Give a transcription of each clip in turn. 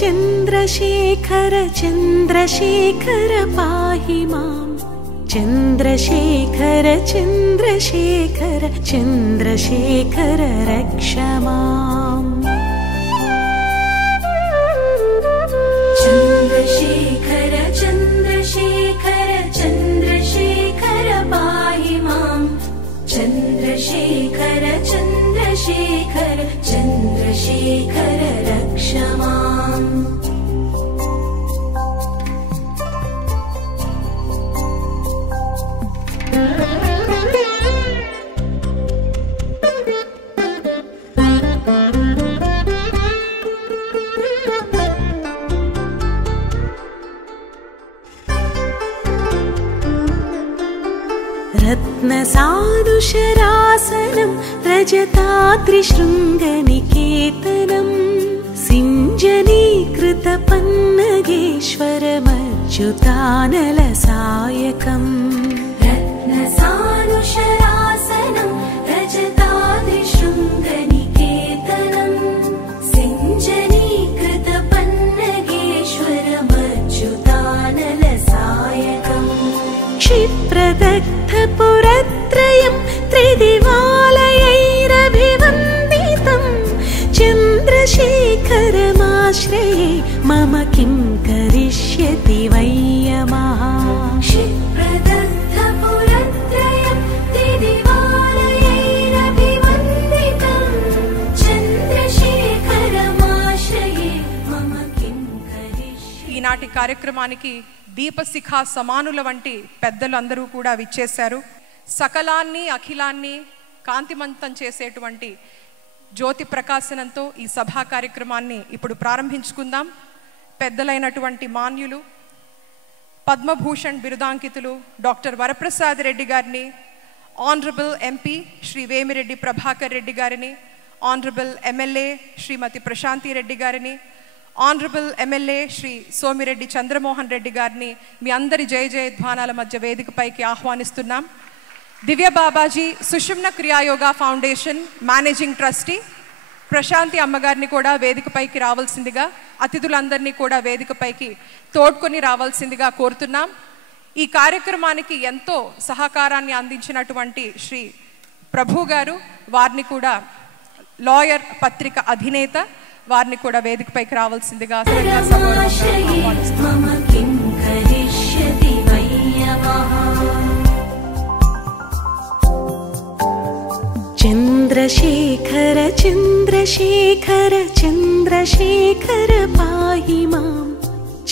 चन्द्रशेखर चन्द्रशेखर पाहि मां चन्द्रशेखर चन्द्रशेखर चन्द्रशेखर रक्ष माम् चन्द्रशेखर चन्द्रशेखर चन्द्रशेखर पाहि मां चन्द्रशेखर चन्द्रशेखर चन्द्रशेखर रक्ष माम् रत्नसानुशरासनं रजताद्रिशृङ्गनिकेतनं सिञ्जनीकृतपन्नगेश्वरमच्युतानलसायकम् रत्नसानुशरासनं रजताद्रिशृङ्गनिकेतनं सिञ्जनीकृतपन्नगेश्वरमच्युतानलसायकम् क्षिप्रदग्धपुरत्रयं त्रिदिवालयैरभिवन्दितं चन्द्रशेखरमाश्रये मम किं करिष्यति वै यमः क्षिप्रदग्धपुरत्रयं त्रिदिवालयैरभिवन्दितं चन्द्रशेखरमाश्रये मम किं करिष्यति। ఈనాటి కార్యక్రమానికి దీపశిఖ సమానుల వంటి పెద్దలందరూ కూడా విచ్చేశారు. సకలాన్ని అఖిలాన్ని కాంతిమంతం చేసేటువంటి జ్యోతి ప్రకాశనంతో ఈ సభా కార్యక్రమాన్ని ఇప్పుడు ప్రారంభించుకుందాం. పెద్దలైనటువంటి మాన్యులు పద్మభూషణ్ బిరుదాంకితులు డాక్టర్ వరప్రసాద్ రెడ్డి గారిని, ఆనరబుల్ ఎంపీ శ్రీ వేమిరెడ్డి ప్రభాకర్ రెడ్డి గారిని, ఆనరబుల్ ఎమ్మెల్యే శ్రీమతి ప్రశాంతి రెడ్డి గారిని, ఆనరబుల్ ఎమ్మెల్యే శ్రీ సోమిరెడ్డి చంద్రమోహన్ రెడ్డి గారిని మీ అందరి జయ జయధ్వానాల మధ్య వేదికపైకి ఆహ్వానిస్తున్నాం. Divya Babaji Sushumna Kriya Yoga foundation managing trustee Prashanti అమ్మగారిని కూడా వేదికపైకి రావాల్సిందిగా, అతిథులందరినీ కూడా వేదికపైకి తోడ్కొని రావాల్సిందిగా కోరుతున్నాం. ఈ కార్యక్రమానికి ఎంతో సహకారాన్ని అందించినటువంటి శ్రీ ప్రభు గారు, వారిని కూడా లాయర్ పత్రిక అధినేత, వారిని కూడా వేదికపైకి రావాల్సిందిగా चन्द्रशेखर चन्द्रशेखर चन्द्रशेखर पाहि मां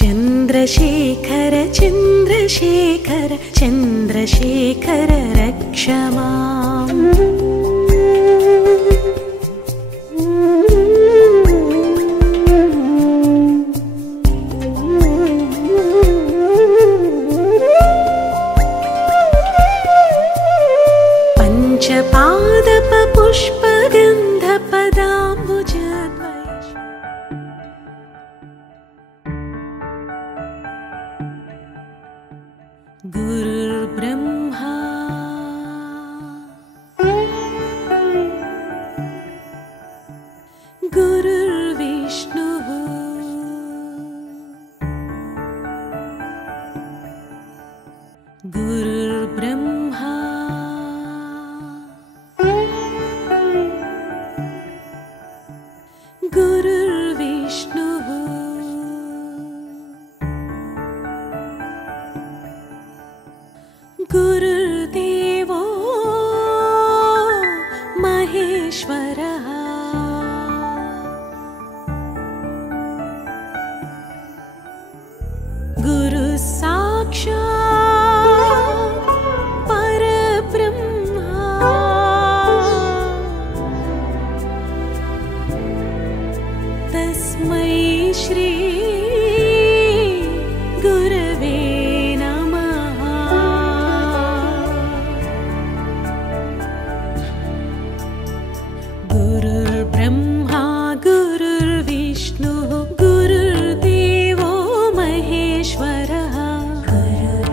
चन्द्रशेखर चन्द्रशेखर चन्द्रशेखर रक्ष माम् पुष्पगन्धपदाम्बुजद्वयः गुरुर्ब्रह्मा गुरुर्विष्णुः गुरुर्ब्रह्मा गुरुर्विष्णुः गुरुर्देवो महेश्वरः गुरुः साक्षात् परब्रह्मा तस्मै श्री गुरवे नमः। गुरुर्ब्रह्मा गुरुर्विष्णुः गुरुर्देवो महेश्वरः गुरुर्देवो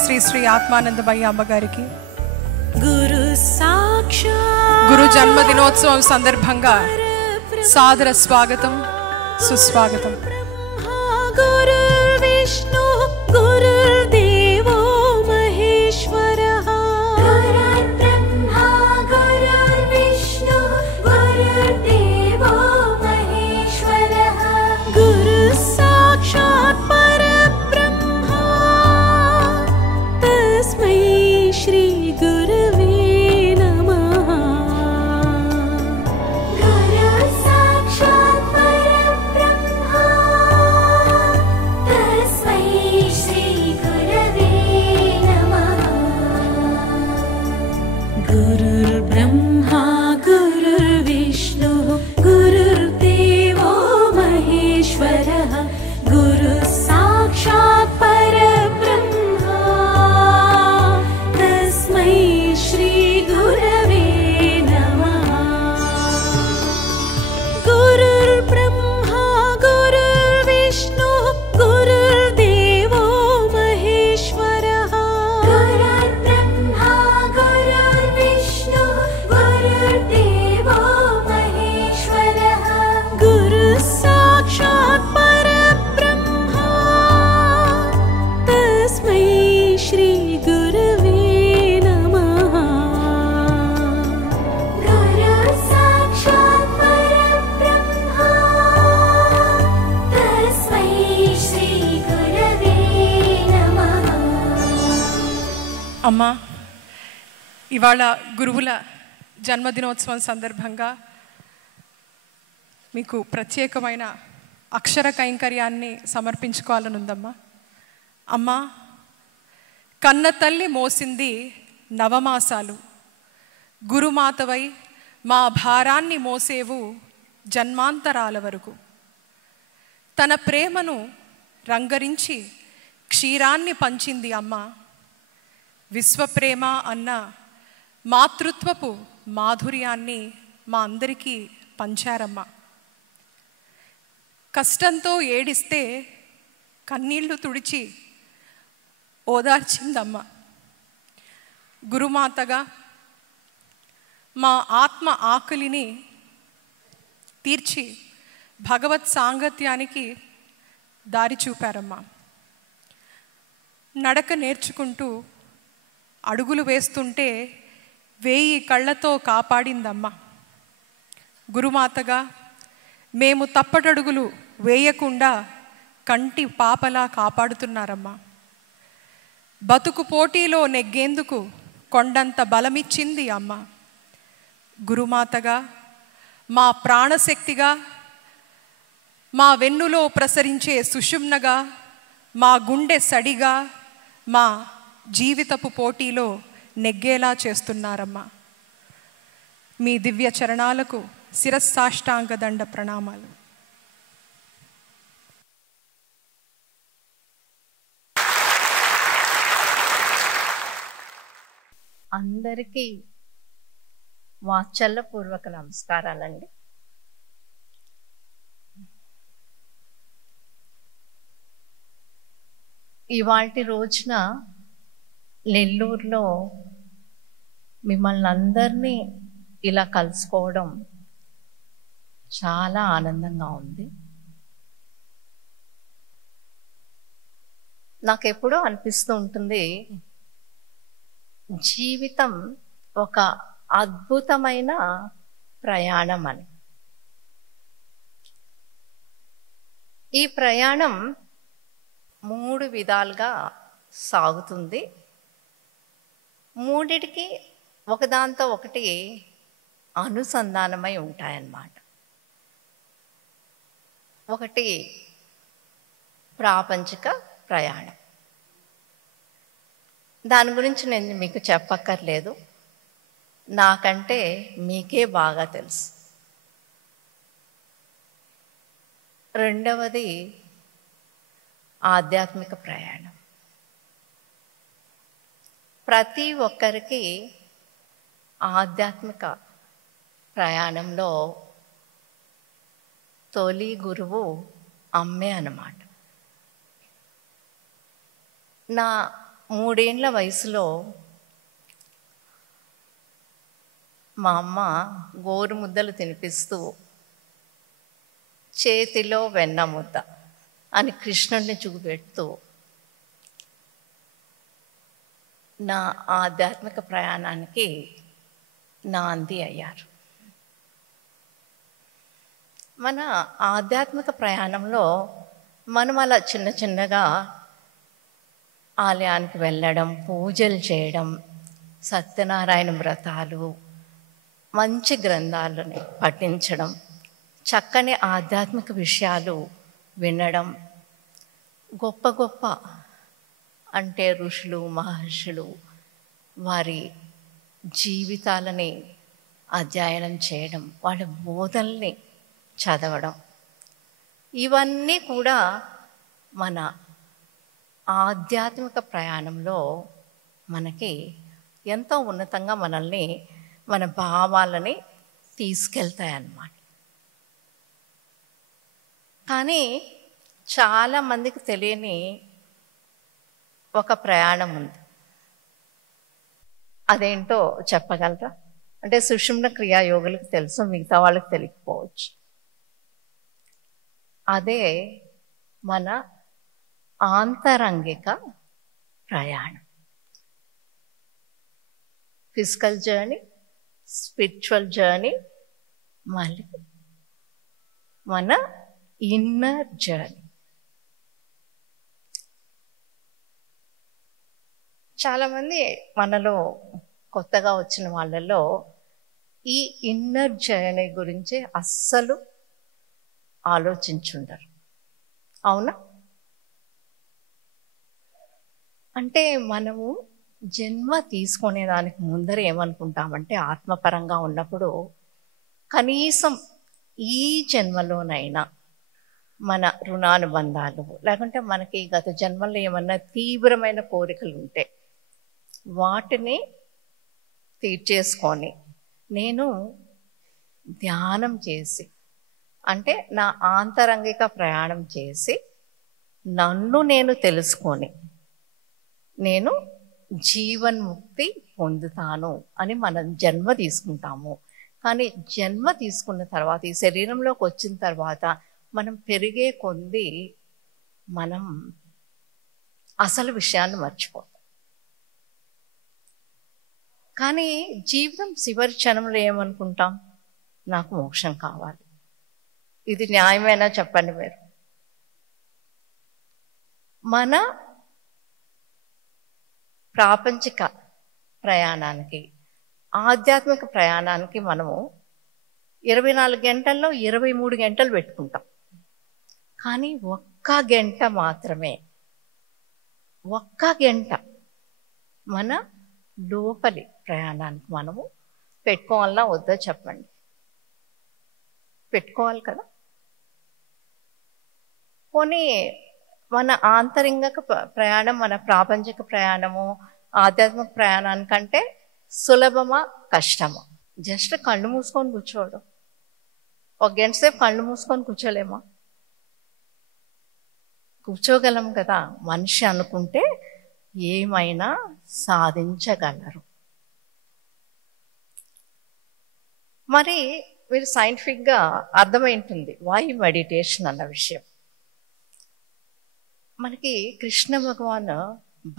శ్రీ శ్రీ ఆత్మానందమయ్య అమ్మగారికి గురు సాక్షాత్ గురు జన్మదినోత్సవం సందర్భంగా సాదర స్వాగతం, సుస్వాగతం. గురు విష్ణు గురుర్దేవో మహేశ్వరః గురుర్బ్రహ్మా గురుర్విష్ణు గురుర్దేవో మహేశ్వరః గురు సాక్షాత్ పరబ్రహ్మ తస్మై శ్రీ గురవే నమః. గురు సాక్షాత్ పరబ్రహ్మ తస్మై శ్రీ గురవే నమః. గురుర్బ్రహ్మా గురుర్విష్ణు గురుర్దేవో మహేశ్వరః గురు సాక్షాత్ పరబ్రహ్మ తస్మై శ్రీ గురవే నమః. గురుర్బ్రహ్మా గురుర్విష్ణు గురుర్దేవో మహేశ్వరః గురుర్బ్రహ్మా గురుర్విష్ణు గురుర్దేవో మహేశ్వరః గురు సాక్షాత్ పరబ్రహ్మ తస్మై శ్రీ గురవే నమః. గురు సాక్షాత్ పరబ్రహ్మ తస్మై శ్రీ గురవే నమః. అమ్మా, ఇవాళ గురువుల జన్మదినోత్సవం సందర్భంగా మీకు ప్రత్యేకమైన అక్షర కైంకర్యాన్ని సమర్పించుకోవాలని ఉందమ్మా. అమ్మా, కన్న తల్లి మోసింది నవమాసాలు, గురుమాతవై మా భారాన్ని మోసేవు జన్మాంతరాల వరకు. తన ప్రేమను రంగరించి క్షీరాన్ని పంచింది అమ్మ. విశ్వప్రేమ అన్న మాతృత్వపు మాధుర్యాన్ని మా అందరికీ పంచారమ్మ. కష్టంతో ఏడిస్తే కన్నీళ్లు తుడిచి ఓదార్చిందమ్మ. గురుమాతగా మా ఆత్మ ఆకలిని తీర్చి భగవత్ సాంగత్యానికి దారి చూపారమ్మా. నడక నేర్చుకుంటూ అడుగులు వేస్తుంటే 1000 కళ్ళతో కాపాడిందమ్మ. గురుమాతగా మేము తప్పటడుగులు వేయకుండా కంటి పాపలా కాపాడుతున్నారమ్మా. బతుకు పోటీలో నెగ్గేందుకు కొండంత బలమిచ్చింది అమ్మ. గురుమాతగా మా ప్రాణశక్తిగా, మా వెన్నులో ప్రసరించే సుషుమ్నగా, మా గుండె సడిగా, మా జీవితపు పోటీలో నెగ్గేలా చేస్తున్నారమ్మా. మీ దివ్య చరణాలకు శిరస్సాష్టాంగ దండ ప్రణామాలు. అందరికీ వాత్సల్యపూర్వక నమస్కారాలండి. ఇవాల్టి రోజున నెల్లూరులో మిమ్మల్ని అందరినీ ఇలా కలుసుకోవడం చాలా ఆనందంగా ఉంది. నాకెప్పుడూ అనిపిస్తూ ఉంటుంది, జీవితం ఒక అద్భుతమైన ప్రయాణం అని. ఈ ప్రయాణం 3 విధాలుగా సాగుతుంది. మూడిటికి ఒకదాంతో ఒకటి అనుసంధానమై ఉంటాయన్నమాట. ఒకటి ప్రాపంచిక ప్రయాణం. దాని గురించి నేను మీకు చెప్పక్కర్లేదు, నాకంటే మీకే బాగా తెలుసు. రెండవది ఆధ్యాత్మిక ప్రయాణం. ప్రతి ఒక్కరికి ఆధ్యాత్మిక ప్రయాణంలో తొలి గురువు అమ్మే అన్నమాట. నా 3 ఏళ్ల వయసులో మా అమ్మ గోరు ముద్దలు తినిపిస్తూ చేతిలో వెన్న ముద్ద అని కృష్ణుడిని చూపెడుతూ నా ఆధ్యాత్మిక ప్రయాణానికి నాంది అయ్యారు. మన ఆధ్యాత్మిక ప్రయాణంలో మనం అలా చిన్న చిన్నగా ఆలయానికి వెళ్ళడం, పూజలు చేయడం, సత్యనారాయణ వ్రతాలు, మంచి గ్రంథాలని పఠించడం, చక్కని ఆధ్యాత్మిక విషయాలు వినడం, గొప్ప గొప్ప అంటే ఋషులు మహర్షులు వారి జీవితాలని అధ్యయనం చేయడం, వాళ్ళ బోధల్ని చదవడం, ఇవన్నీ కూడా మన ఆధ్యాత్మిక ప్రయాణంలో మనకి ఎంతో ఉన్నతంగా మనల్ని మన భావాలని తీసుకెళ్తాయన్నమాట. కానీ చాలామందికి తెలియని ఒక ప్రయాణం ఉంది. అదేంటో చెప్పగలరా? అంటే సుషుమ్న క్రియాయోగులకు తెలుసు, మిగతా వాళ్ళకి తెలియకపోవచ్చు. అదే మన ఆంతరంగిక ప్రయాణం. ఫిజికల్ జర్నీ, స్పిరిచువల్ జర్నీ, మళ్ళీ మన ఇన్నర్ జర్నీ. చాలామంది మనలో కొత్తగా వచ్చిన వాళ్ళలో ఈ ఇన్నర్ జర్నీ గురించి అస్సలు ఆలోచించుండరు. అవునా? అంటే మనము జన్మ తీసుకునే దానికి ముందర ఏమనుకుంటామంటే, ఆత్మపరంగా ఉన్నప్పుడు కనీసం ఈ జన్మలోనైనా మన రుణానుబంధాలు, లేకుంటే మనకి గత జన్మలో ఏమన్నా తీవ్రమైన కోరికలు ఉంటే వాటిని తీర్చేసుకొని నేను ధ్యానం చేసి, అంటే నా ఆంతరంగిక ప్రయాణం చేసి నన్ను నేను తెలుసుకొని నేను జీవన్ముక్తి పొందుతాను అని మనం జన్మ తీసుకుంటాము. కానీ జన్మ తీసుకున్న తర్వాత, ఈ శరీరంలోకి వచ్చిన తర్వాత మనం పెరిగే కొద్దీ మనం అసలు విషయాన్ని మర్చిపోతాం. కానీ జీవితం చివరి క్షణంలో ఏమనుకుంటాం? నాకు మోక్షం కావాలి. ఇది న్యాయమేనా చెప్పండి మీరు? మన ప్రాపంచిక ప్రయాణానికి, ఆధ్యాత్మిక ప్రయాణానికి మనము 24 గంటల్లో 23 గంటలు పెట్టుకుంటాం. కానీ 1 గంట మాత్రమే, 1 గంట మన లోపలి ప్రయాణానికి మనము పెట్టుకోవాలన్నా వద్దా చెప్పండి? పెట్టుకోవాలి కదా. పోనీ మన ఆంతరింగిక ప్రయాణం, మన ప్రాపంచిక ప్రయాణము ఆధ్యాత్మిక ప్రయాణానికంటే సులభమా కష్టమా? జస్ట్ కళ్ళు మూసుకొని కూర్చోవడం. 1 గంట సేపు కళ్ళు మూసుకొని కూర్చోలేమా? కూర్చోగలం కదా. మనిషి అనుకుంటే ఏమైనా సాధించగలరు. మరి మీరు సైంటిఫిక్గా అర్థమైంటుంది వై మెడిటేషన్ అన్న విషయం. మనకి కృష్ణ భగవాన్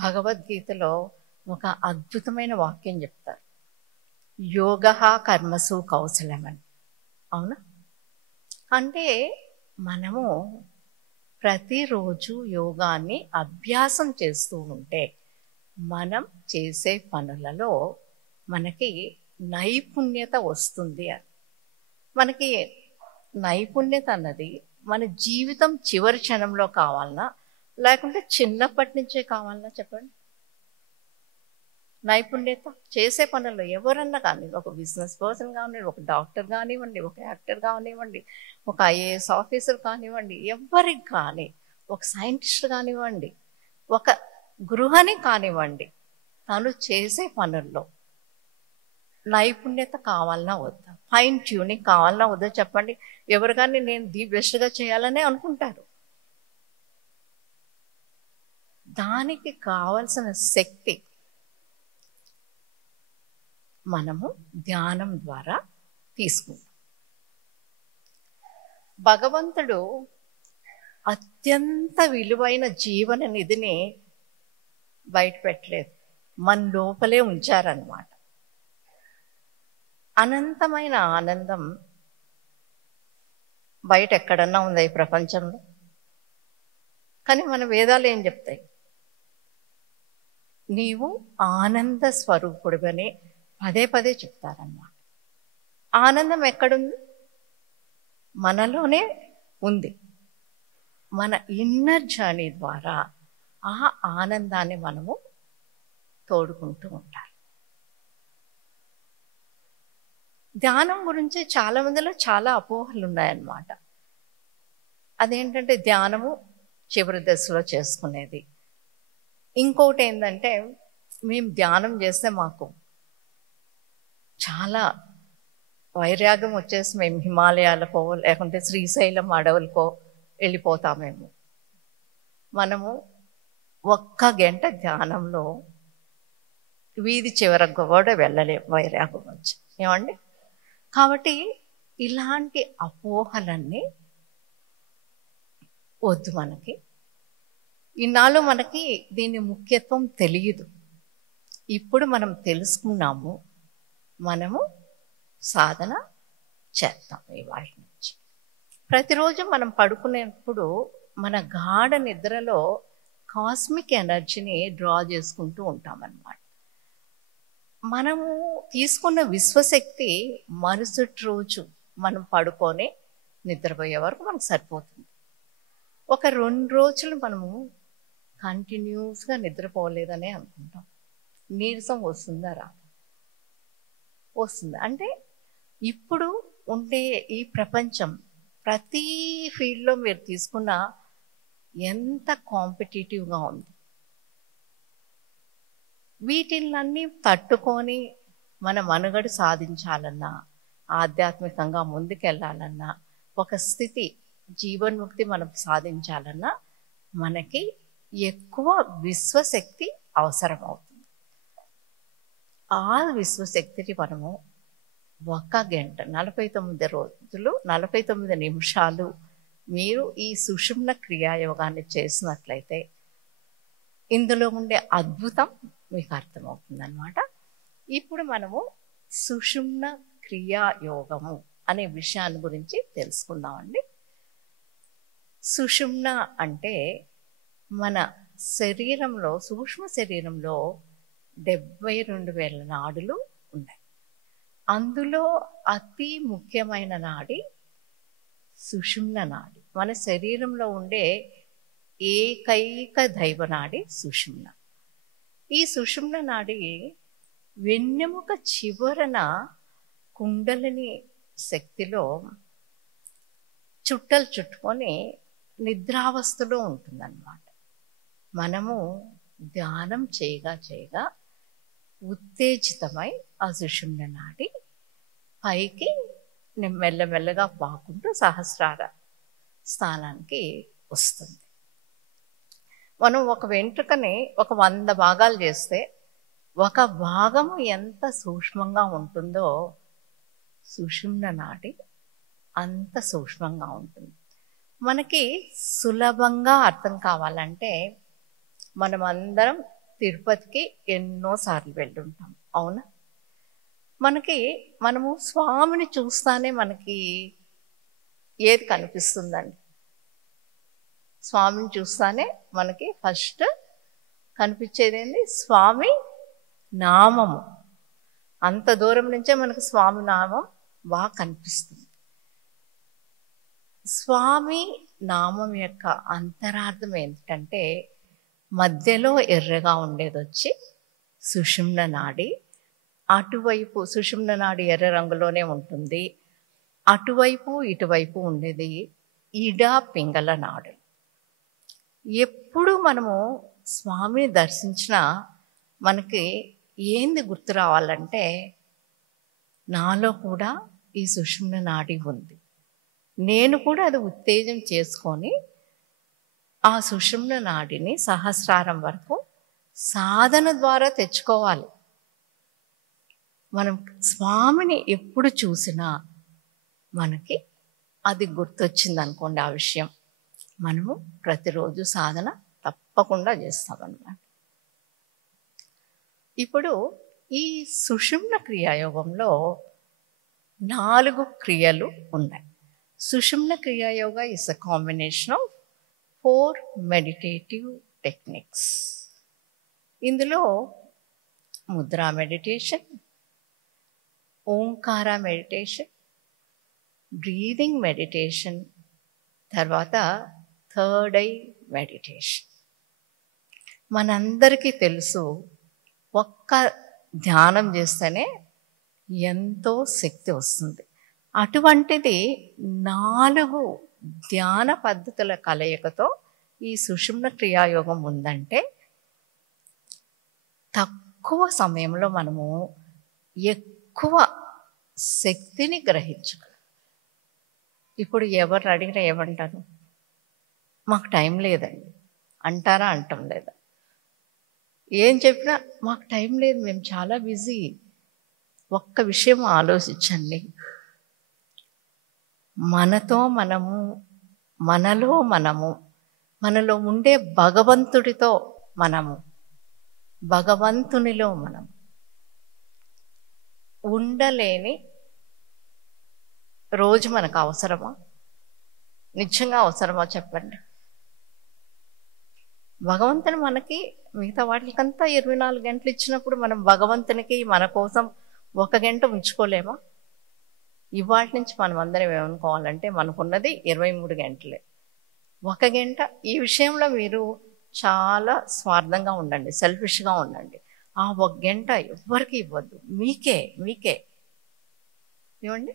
భగవద్గీతలో ఒక అద్భుతమైన వాక్యం చెప్తారు, యోగః కర్మసు కౌశలం అని. అవునా? అంటే మనము ప్రతిరోజు యోగాన్ని అభ్యాసం చేస్తూ ఉంటే మనం చేసే పనులలో మనకి నైపుణ్యత వస్తుంది అని. మనకి నైపుణ్యత అన్నది మన జీవితం చివరి క్షణంలో కావాలన్నా, లేకుంటే చిన్నప్పటి నుంచే కావాలన్నా చెప్పండి? నైపుణ్యత చేసే పనుల్లో ఎవరన్నా కానీ, ఒక బిజినెస్ పర్సన్ కానివ్వండి, ఒక డాక్టర్ కానివ్వండి, ఒక యాక్టర్ కానివ్వండి, ఒక ఐఏఎస్ ఆఫీసర్ కానివ్వండి, ఎవరికి కానీ, ఒక సైంటిస్ట్ కానివ్వండి, ఒక గృహిణి కానివ్వండి, తను చేసే పనుల్లో నైపుణ్యత కావాలన్నా వద్దా? ఫైన్ ట్యూనింగ్ కావాలన్నా వద్దా చెప్పండి? ఎవరు కానీ నేను ది బెస్ట్గా చేయాలనే అనుకుంటారు. దానికి కావలసిన శక్తి మనము ధ్యానం ద్వారా తీసుకుంటాం. భగవంతుడు అత్యంత విలువైన జీవన నిధిని బయట పెట్టలేదు, మన లోపలే ఉంచారన్నమాట. అనంతమైన ఆనందం బయట ఎక్కడన్నా ఉందా ఈ ప్రపంచంలో? కానీ మన వేదాలు ఏం చెప్తాయి? నీవు ఆనంద స్వరూపుడుగానే పదే పదే చెప్తారన్నమాట. ఆనందం ఎక్కడుంది? మనలోనే ఉంది. మన ఇన్నర్ జర్నీ ద్వారా ఆ ఆనందాన్ని మనము తోడుకుంటూ ఉండాలి. ధ్యానం గురించి చాలా మందిలో చాలా అపోహలు ఉన్నాయన్నమాట. అదేంటంటే ధ్యానము చివరి దశలో చేసుకునేది. ఇంకోటి ఏంటంటే మేము ధ్యానం చేస్తే మాకు చాలా వైరాగ్యం వచ్చేసి మేము హిమాలయాలకో లేకుంటే శ్రీశైలం అడవులకో వెళ్ళిపోతామేమో. మనము 1 గంట ధ్యానంలో వీధి చివరకు కూడా వెళ్ళలేము వైరాగ్యం వచ్చి, ఏమండి? కాబట్టి ఇలాంటి అపోహలన్నీ వద్దు మనకి. ఇన్నాళ్ళు మనకి దీని ముఖ్యత్వం తెలియదు. ఇప్పుడు మనం తెలుసుకున్నాము, మనము సాధన చేద్దాం ఇవాళ నుంచి. ప్రతిరోజు మనం పడుకునేప్పుడు మన గాఢ నిద్రలో కాస్మిక్ ఎనర్జీని డ్రా చేసుకుంటూ ఉంటామన్నమాట. మనము తీసుకున్న విశ్వశక్తి మరుసటి రోజు మనం పడుకొని నిద్రపోయే వరకు మనకు సరిపోతుంది. ఒక 2 రోజులు మనము కంటిన్యూస్గా నిద్రపోలేదనే అనుకుంటాం. నీరసం వస్తుందా? రాదు. వస్తుంది. అంటే ఇప్పుడు ఉండే ఈ ప్రపంచం ప్రతి ఫీల్డ్లో మీరు తీసుకున్న ఎంత కాంపిటేటివ్గా ఉంది. వీటిలన్నీ తట్టుకొని మన మనుగడ సాధించాలన్నా, ఆధ్యాత్మికంగా ముందుకెళ్ళాలన్నా, ఒక స్థితి జీవన్ముక్తి మనం సాధించాలన్నా మనకి ఎక్కువ విశ్వశక్తి అవసరం అవుతుంది. ఆ విశ్వశక్తిని మనము 1 గంట 49 రోజులు 49 నిమిషాలు మీరు ఈ సుషుమ్న క్రియాయోగాన్ని చేసినట్లయితే ఇందులో ఉండే అద్భుతం మీకు అర్థమవుతుందన్నమాట. ఇప్పుడు మనము సుషుమ్న క్రియాయోగము అనే విషయాన్ని గురించి తెలుసుకుందామండి. సుషుమ్న అంటే మన శరీరంలో, సూక్ష్మ శరీరంలో 72,000 నాడులు ఉన్నాయి. అందులో అతి ముఖ్యమైన నాడి సుషుమ్న నాడి. మన శరీరంలో ఉండే ఏకైక దైవనాడి సుషుమ్న. ఈ సుషుమ్న నాడి వెన్నెముక చివరన కుండలిని శక్తిలో చుట్టలు చుట్టుకొని నిద్రావస్థలో ఉంటుందన్నమాట. మనము ధ్యానం చేయగా చేయగా ఉత్తేజితమై ఆ సుషుమ్న నాడి పైకి మెల్లమెల్లగా పాకుంటూ సహస్రార స్థానానికి వస్తుంది. మనం ఒక వెంట్రుకని ఒక 100 భాగాలు చేస్తే ఒక భాగము ఎంత సూక్ష్మంగా ఉంటుందో సుషుమ్న నాడి అంత సూక్ష్మంగా ఉంటుంది. మనకి సులభంగా అర్థం కావాలంటే మనం అందరం తిరుపతికి ఎన్నోసార్లు వెళ్ళుంటాం, అవునా? మనము స్వామిని చూస్తానే మనకి ఏది కనిపిస్తుందండి? స్వామిని చూస్తానే మనకి ఫస్ట్ కనిపించేది ఏంటి? స్వామి నామము. అంత దూరం నుంచే మనకు స్వామి నామం బాగా కనిపిస్తుంది. స్వామి నామం యొక్క అంతరార్థం ఏంటంటే మధ్యలో ఎర్రగా ఉండేది వచ్చి సుషుమ్న నాడి. అటువైపు సుషుమ్న నాడి ఎర్ర రంగులోనే ఉంటుంది. అటువైపు ఇటువైపు ఉండేది ఈడ పింగళ నాడు. ఎప్పుడు మనము స్వామిని దర్శించినా మనకి ఏంది గుర్తు రావాలంటే నాలో కూడా ఈ సుషుమ్న నాడి ఉంది, నేను కూడా అది ఉత్తేజం చేసుకొని ఆ సుషుమ్న నాడిని సహస్రారం వరకు సాధన ద్వారా తెచ్చుకోవాలి. మనం స్వామిని ఎప్పుడు చూసినా మనకి అది గుర్తొచ్చింది అనుకోండి, ఆ విషయం మనము ప్రతిరోజు సాధన తప్పకుండా చేస్తామన్నమాట. ఇప్పుడు ఈ సుషుమ్న క్రియాయోగంలో 4 క్రియలు ఉన్నాయి. Sushumna Kriya Yoga is a combination of 4 meditative techniques. ఇందులో mudra meditation, Omkara meditation, breathing meditation, తర్వాత థర్డ్ ఐ మెడిటేషన్. మనందరికీ తెలుసు, ఒక్క ధ్యానం చేస్తేనే ఎంతో శక్తి వస్తుంది. అటువంటిది 4 ధ్యాన పద్ధతుల కలయికతో ఈ సుషుమ్న క్రియాయోగం ఉందంటే తక్కువ సమయంలో మనము ఎక్కువ శక్తిని గ్రహించగలం. ఇప్పుడు ఎవరు అడిగినా ఏమంటారు? మాకు టైం లేదండి అంటారా? అంటాం లేదా? ఏం చెప్పినా మాకు టైం లేదు, మేము చాలా బిజీ. ఒక్క విషయం ఆలోచించండి, మనతో మనము, మనలో ఉండే భగవంతుడితో మనము, భగవంతునిలో మనం ఉండలేని రోజు మనకు అవసరమా? నిజంగా అవసరమా చెప్పండి? భగవంతుని మనకి మిగతా వాటికంతా 24 గంటలు ఇచ్చినప్పుడు మనం భగవంతునికి మన కోసం 1 గంట ఉంచుకోలేమా? ఇవాటి నుంచి మనం అందరం ఏమనుకోవాలంటే మనకున్నది 23 గంటలే. 1 గంట ఈ విషయంలో మీరు చాలా స్వార్థంగా ఉండండి, సెల్ఫిష్గా ఉండండి. ఆ 1 గంట ఎవ్వరికి ఇవ్వద్దు, మీకే ఇవ్వండి.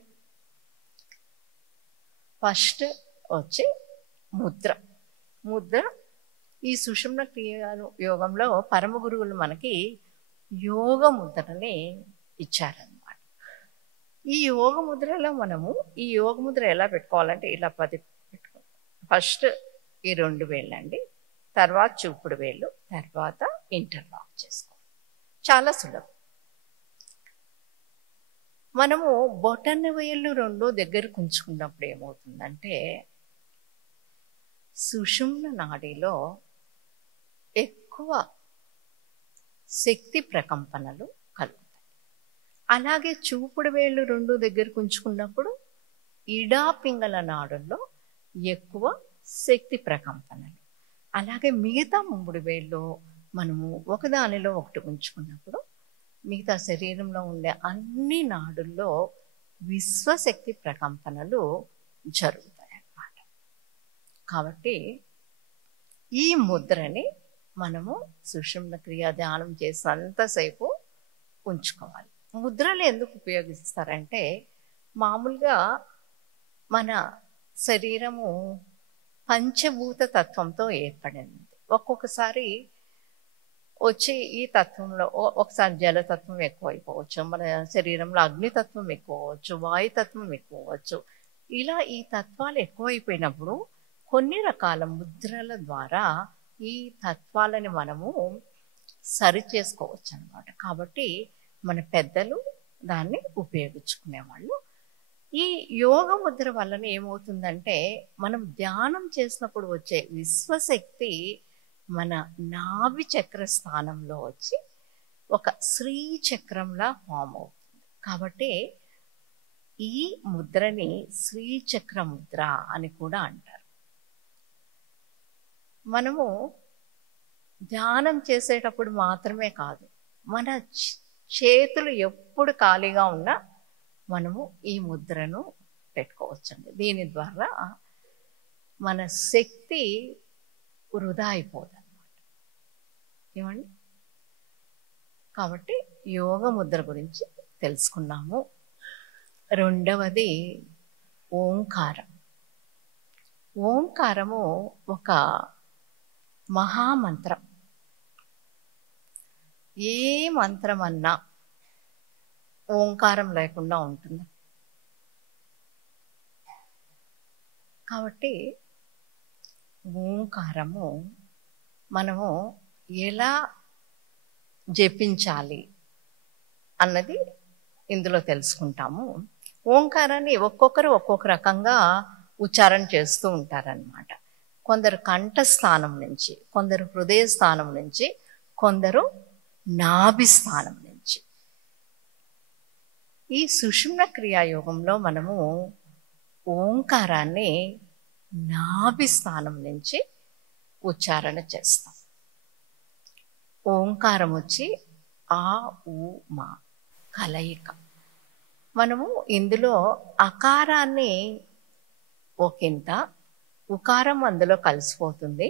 ఫస్ట్ వచ్చి ముద్ర. ఈ సుషుమ్న క్రియ యోగంలో పరమ గురువులు మనకి యోగ ముద్రని ఇచ్చారనమాట. ఈ యోగ ముద్రలో మనము ఈ యోగ ముద్ర ఎలా పెట్టుకోవాలంటే ఇలా 10 పెట్టుకోవాలి. ఫస్ట్ ఈ 2 వేళ్ళండి, తర్వాత చూపుడు వేళ్ళు, తర్వాత ఇంటర్లాక్ చేసుకోవాలి. చాలా సులభం. మనము బొటన వేళ్ళు 2 దగ్గరకు ఉంచుకున్నప్పుడు ఏమవుతుందంటే సుషుమ్న నాడిలో ఎక్కువ శక్తి ప్రకంపనలు కలుగుతాయి. అలాగే చూపుడు వేళ్ళు 2 దగ్గరకు ఉంచుకున్నప్పుడు ఇడా పింగళ నాడుల్లో ఎక్కువ శక్తి ప్రకంపనలు. అలాగే మిగతా 3 వేళ్ళు మనము ఒకదానిలో ఒకటి ఉంచుకున్నప్పుడు మిగతా శరీరంలో ఉండే అన్ని నాడుల్లో విశ్వశక్తి ప్రకంపనలు జరుగుతాయి అన్నమాట. కాబట్టి ఈ ముద్రని మనము సుషుమ్న క్రియా ధ్యానం చేసినంతసేపు ఉంచుకోవాలి. ముద్రలు ఎందుకు ఉపయోగిస్తారంటే మామూలుగా మన శరీరము పంచభూత తత్వంతో ఏర్పడింది. ఒక్కొక్కసారి వచ్చి ఈ తత్వంలో ఒకసారి జలతత్వం ఎక్కువైపోవచ్చు, మన శరీరంలో అగ్నితత్వం ఎక్కువవచ్చు, వాయుతత్వం ఎక్కువవచ్చు. ఇలా ఈ తత్వాలు ఎక్కువైపోయినప్పుడు కొన్ని రకాల ముద్రల ద్వారా ఈ తత్వాలని మనము సరి చేసుకోవచ్చు అన్నమాట. కాబట్టి మన పెద్దలు దాన్ని ఉపయోగించుకునేవాళ్ళు. ఈ యోగ ముద్ర వలన ఏమవుతుందంటే మనం ధ్యానం చేసినప్పుడు వచ్చే విశ్వశక్తి మన నాభి చక్ర స్థానంలో వచ్చి ఒక శ్రీచక్రంలా ఫామ్ అవుతుంది. కాబట్టి ఈ ముద్రని శ్రీచక్ర ముద్ర అని కూడా అంటారు. మనము ధ్యానం చేసేటప్పుడు మాత్రమే కాదు, మన చేతులు ఎప్పుడు ఖాళీగా ఉన్నా మనము ఈ ముద్రను పెట్టుకోవచ్చండి. దీని ద్వారా మన శక్తి వృధా అయిపోదు అన్నమాట. ఏమండి? కాబట్టి యోగ ముద్ర గురించి తెలుసుకున్నాము. రెండవది ఓంకారం. ఓంకారము ఒక మహామంత్రం. ఏ మంత్రం అన్నా ఓంకారం లేకుండా ఉంటుంది. కాబట్టి ఓంకారము మనము ఎలా జపించాలి అన్నది ఇందులో తెలుసుకుంటాము. ఓంకారాన్ని ఒక్కొక్కరు ఒక్కొక్క రకంగా ఉచ్చారణ చేస్తూ ఉంటారనమాట. కొందరు కంఠస్థానం నుంచి, కొందరు హృదయ స్థానం నుంచి, కొందరు నాభి స్థానం నుంచి. ఈ సుషుమ్న క్రియాయోగంలో మనము ఓంకారాన్ని నాభి స్థానం నుంచి ఉచ్చారణ చేస్తాం. ఓంకారం వచ్చి ఆ ఊ మా కలయిక. మనము ఇందులో అకారాన్ని ఒకంత, ఉకారం అందులో కలిసిపోతుంది,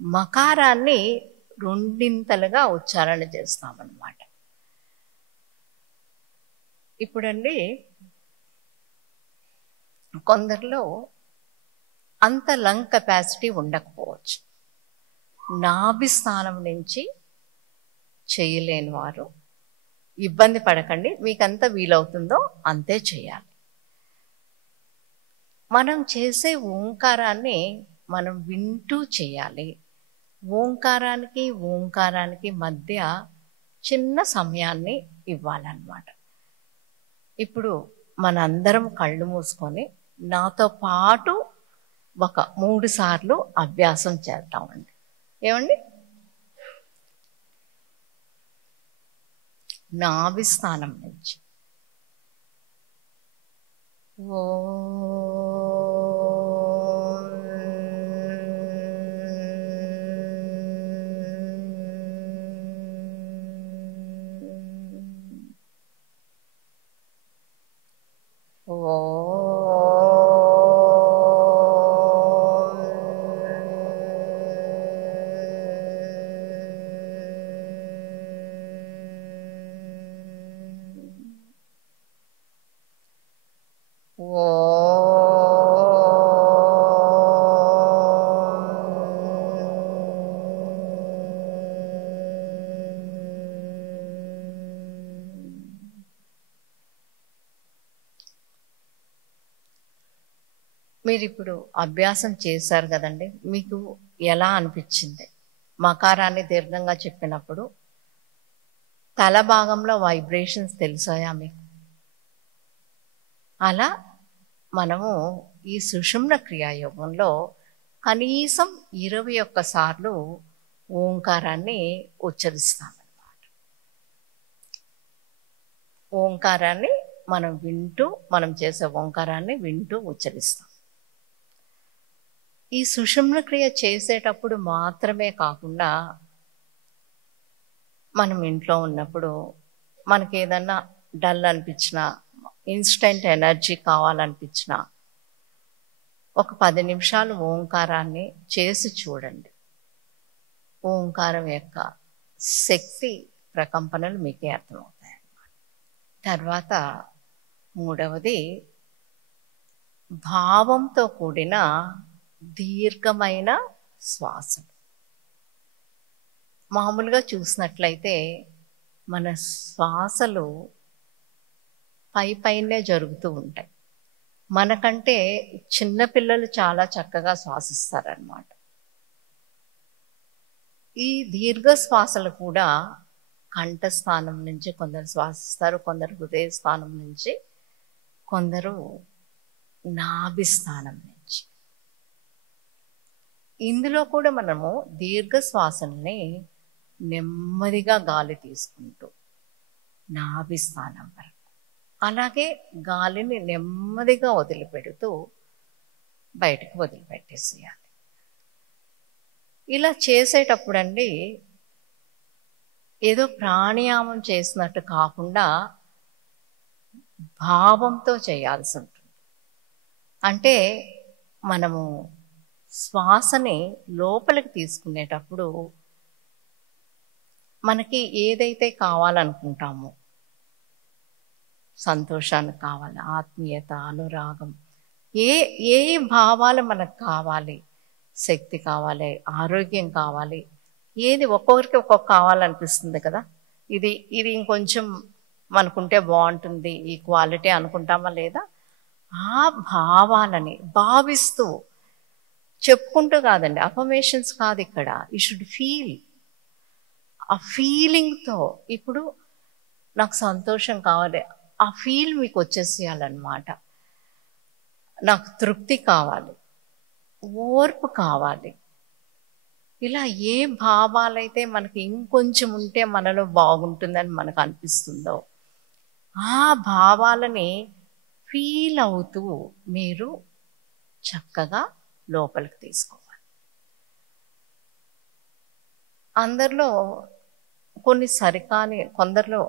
మకారాన్ని రెండింతలుగా ఉచ్చారణ చేస్తామన్నమాట. ఇప్పుడండి కొందరిలో అంత లంగ్ కెపాసిటీ ఉండకపోవచ్చు. నాభి స్థానం నుంచి చేయలేని వారు ఇబ్బంది పడకండి, మీకు అంత వీలవుతుందో అంతే చేయాలి. మనం చేసే ఓంకారాన్ని మనం వింటూ చేయాలి. ఓంకారానికి మధ్య చిన్న సమయాన్ని ఇవ్వాలన్నమాట. ఇప్పుడు మనందరం కళ్ళు మూసుకొని నాతో పాటు ఒక 3 సార్లు అభ్యాసం చేద్దామండి. ఏమండి? నాభి స్థానం నుంచి ఓ మీరు ఇప్పుడు అభ్యాసం చేశారు కదండి, మీకు ఎలా అనిపించింది? మకారాన్ని దీర్ఘంగా చెప్పినప్పుడు తల భాగంలో వైబ్రేషన్స్ తెలిసాయా మీకు? అలా మనము ఈ సుషుమ్న క్రియాయోగంలో కనీసం 21 సార్లు ఓంకారాన్ని ఉచ్చరిస్తామన్నమాట. ఓంకారాన్ని మనం చేసే ఓంకారాన్ని వింటూ ఉచ్చరిస్తాం. ఈ సుషుమ్న క్రియ చేసేటప్పుడు మాత్రమే కాకుండా మనం ఇంట్లో ఉన్నప్పుడు మనకి ఏదన్నా డల్ అనిపించినా, ఇన్స్టెంట్ ఎనర్జీ కావాలనిపించినా ఒక 10 నిమిషాలు ఓంకారాన్ని చేసి చూడండి. ఓంకారం యొక్క శక్తి ప్రకంపనలు మీకే అర్థమవుతాయి అన్నమాట. తర్వాత 3వది భావంతో కూడిన దీర్ఘమైన శ్వాసలు. మామూలుగా చూసినట్లయితే మన శ్వాసలు పైనే జరుగుతూ ఉంటాయి. మనకంటే చిన్నపిల్లలు చాలా చక్కగా శ్వాసిస్తారనమాట. ఈ దీర్ఘ శ్వాసలు కూడా కంఠస్థానం నుంచి కొందరు శ్వాసిస్తారు, కొందరు హృదయ స్థానం నుంచి, కొందరు నాభి స్థానం నుంచి. ఇందులో కూడా మనము దీర్ఘ శ్వాసల్ని నెమ్మదిగా గాలి తీసుకుంటూ నాభి స్థానం వరకు, అలాగే గాలిని నెమ్మదిగా వదిలిపెడుతూ బయటకు వదిలిపెట్టేసేయాలి. ఇలా చేసేటప్పుడండి ఏదో ప్రాణాయామం చేసినట్టు కాకుండా భావంతో చేయాల్సి ఉంటుంది. అంటే మనము శ్వాసని లోపలికి తీసుకునేటప్పుడు మనకి ఏదైతే కావాలనుకుంటామో, సంతోషాన్ని కావాలి, ఆత్మీయత, అనురాగం, ఏ భావాలు మనకు కావాలి, శక్తి కావాలి, ఆరోగ్యం కావాలి, ఏది ఒక్కొక్కరికి ఒక్కొక్క కావాలనిపిస్తుంది కదా. ఇది ఇంకొంచెం మనకుంటే బాగుంటుంది, ఈ క్వాలిటీ అనుకుంటామా లేదా? ఆ భావాలని భావిస్తూ చెప్పుకుంటూ కాదండి, అఫర్మేషన్స్ కాదు ఇక్కడ. You should feel. ఆ ఫీలింగ్తో ఇప్పుడు నాకు సంతోషం కావాలి, ఆ ఫీల్ మీకు వచ్చేసేయాలన్నమాట. నాకు తృప్తి కావాలి, ఓర్పు కావాలి. ఇలా ఏ భావాలైతే మనకి ఇంకొంచెం ఉంటే మనలో బాగుంటుందని మనకు అనిపిస్తుందో ఆ భావాలని ఫీల్ అవుతూ మీరు చక్కగా లోపలికి తీసుకోవాలి. అందరిలో కొన్ని సరికాని కొందరిలో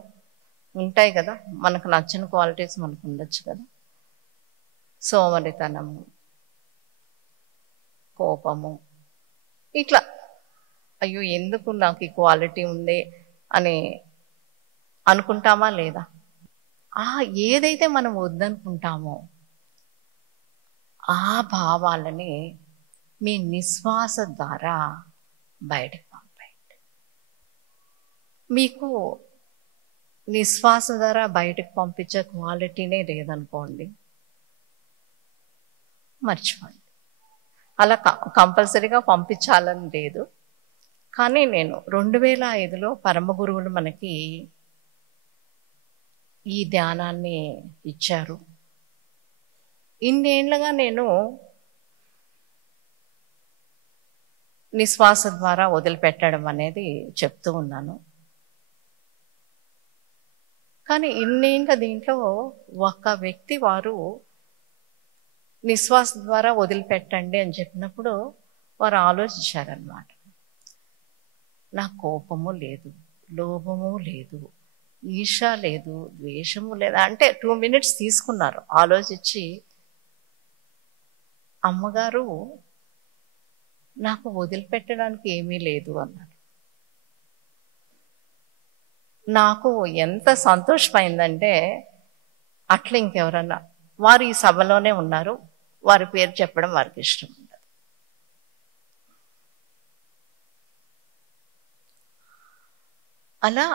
ఉంటాయి కదా, మనకు నచ్చని క్వాలిటీస్ మనకు ఉండొచ్చు కదా. సోమరితనము, కోపము, ఇట్లా అయ్యో ఎందుకు నాకు ఈ క్వాలిటీ ఉంది అని అనుకుంటామా లేదా? ఏదైతే మనం వద్దనుకుంటామో ఆ భావాలని మీ నిశ్వాస ద్వారా బయటకు పంపండి. మీకు నిశ్వాస ద్వారా బయటకు పంపించే క్వాలిటీనే లేదనుకోండి, మర్చిపోండి. అలా కంపల్సరీగా పంపించాలని లేదు. కానీ నేను 2005లో పరమ గురువులు మనకి ఈ ధ్యానాన్ని ఇచ్చారు. ఇన్నేళ్లుగా నేను నిశ్వాస ద్వారా వదిలిపెట్టడం అనేది చెప్తూ ఉన్నాను. కానీ ఇన్నేళ్ళ దీంట్లో ఒక వ్యక్తి వారు నిశ్వాస ద్వారా వదిలిపెట్టండి అని చెప్పినప్పుడు వారు ఆలోచించారన్నమాట. నాకు కోపము లేదు, లోభము లేదు, ఈర్ష లేదు, ద్వేషము లేదు. అంటే 2 minutes తీసుకున్నారు ఆలోచించి, అమ్మగారు నాకు వదిలిపెట్టడానికి ఏమీ లేదు అన్నారు. నాకు ఎంత సంతోషమైందంటే, అట్లా ఇంకెవరన్నా, వారు ఈ సభలోనే ఉన్నారు, వారి పేరు చెప్పడం వారికి ఇష్టం ఉండదు. అలా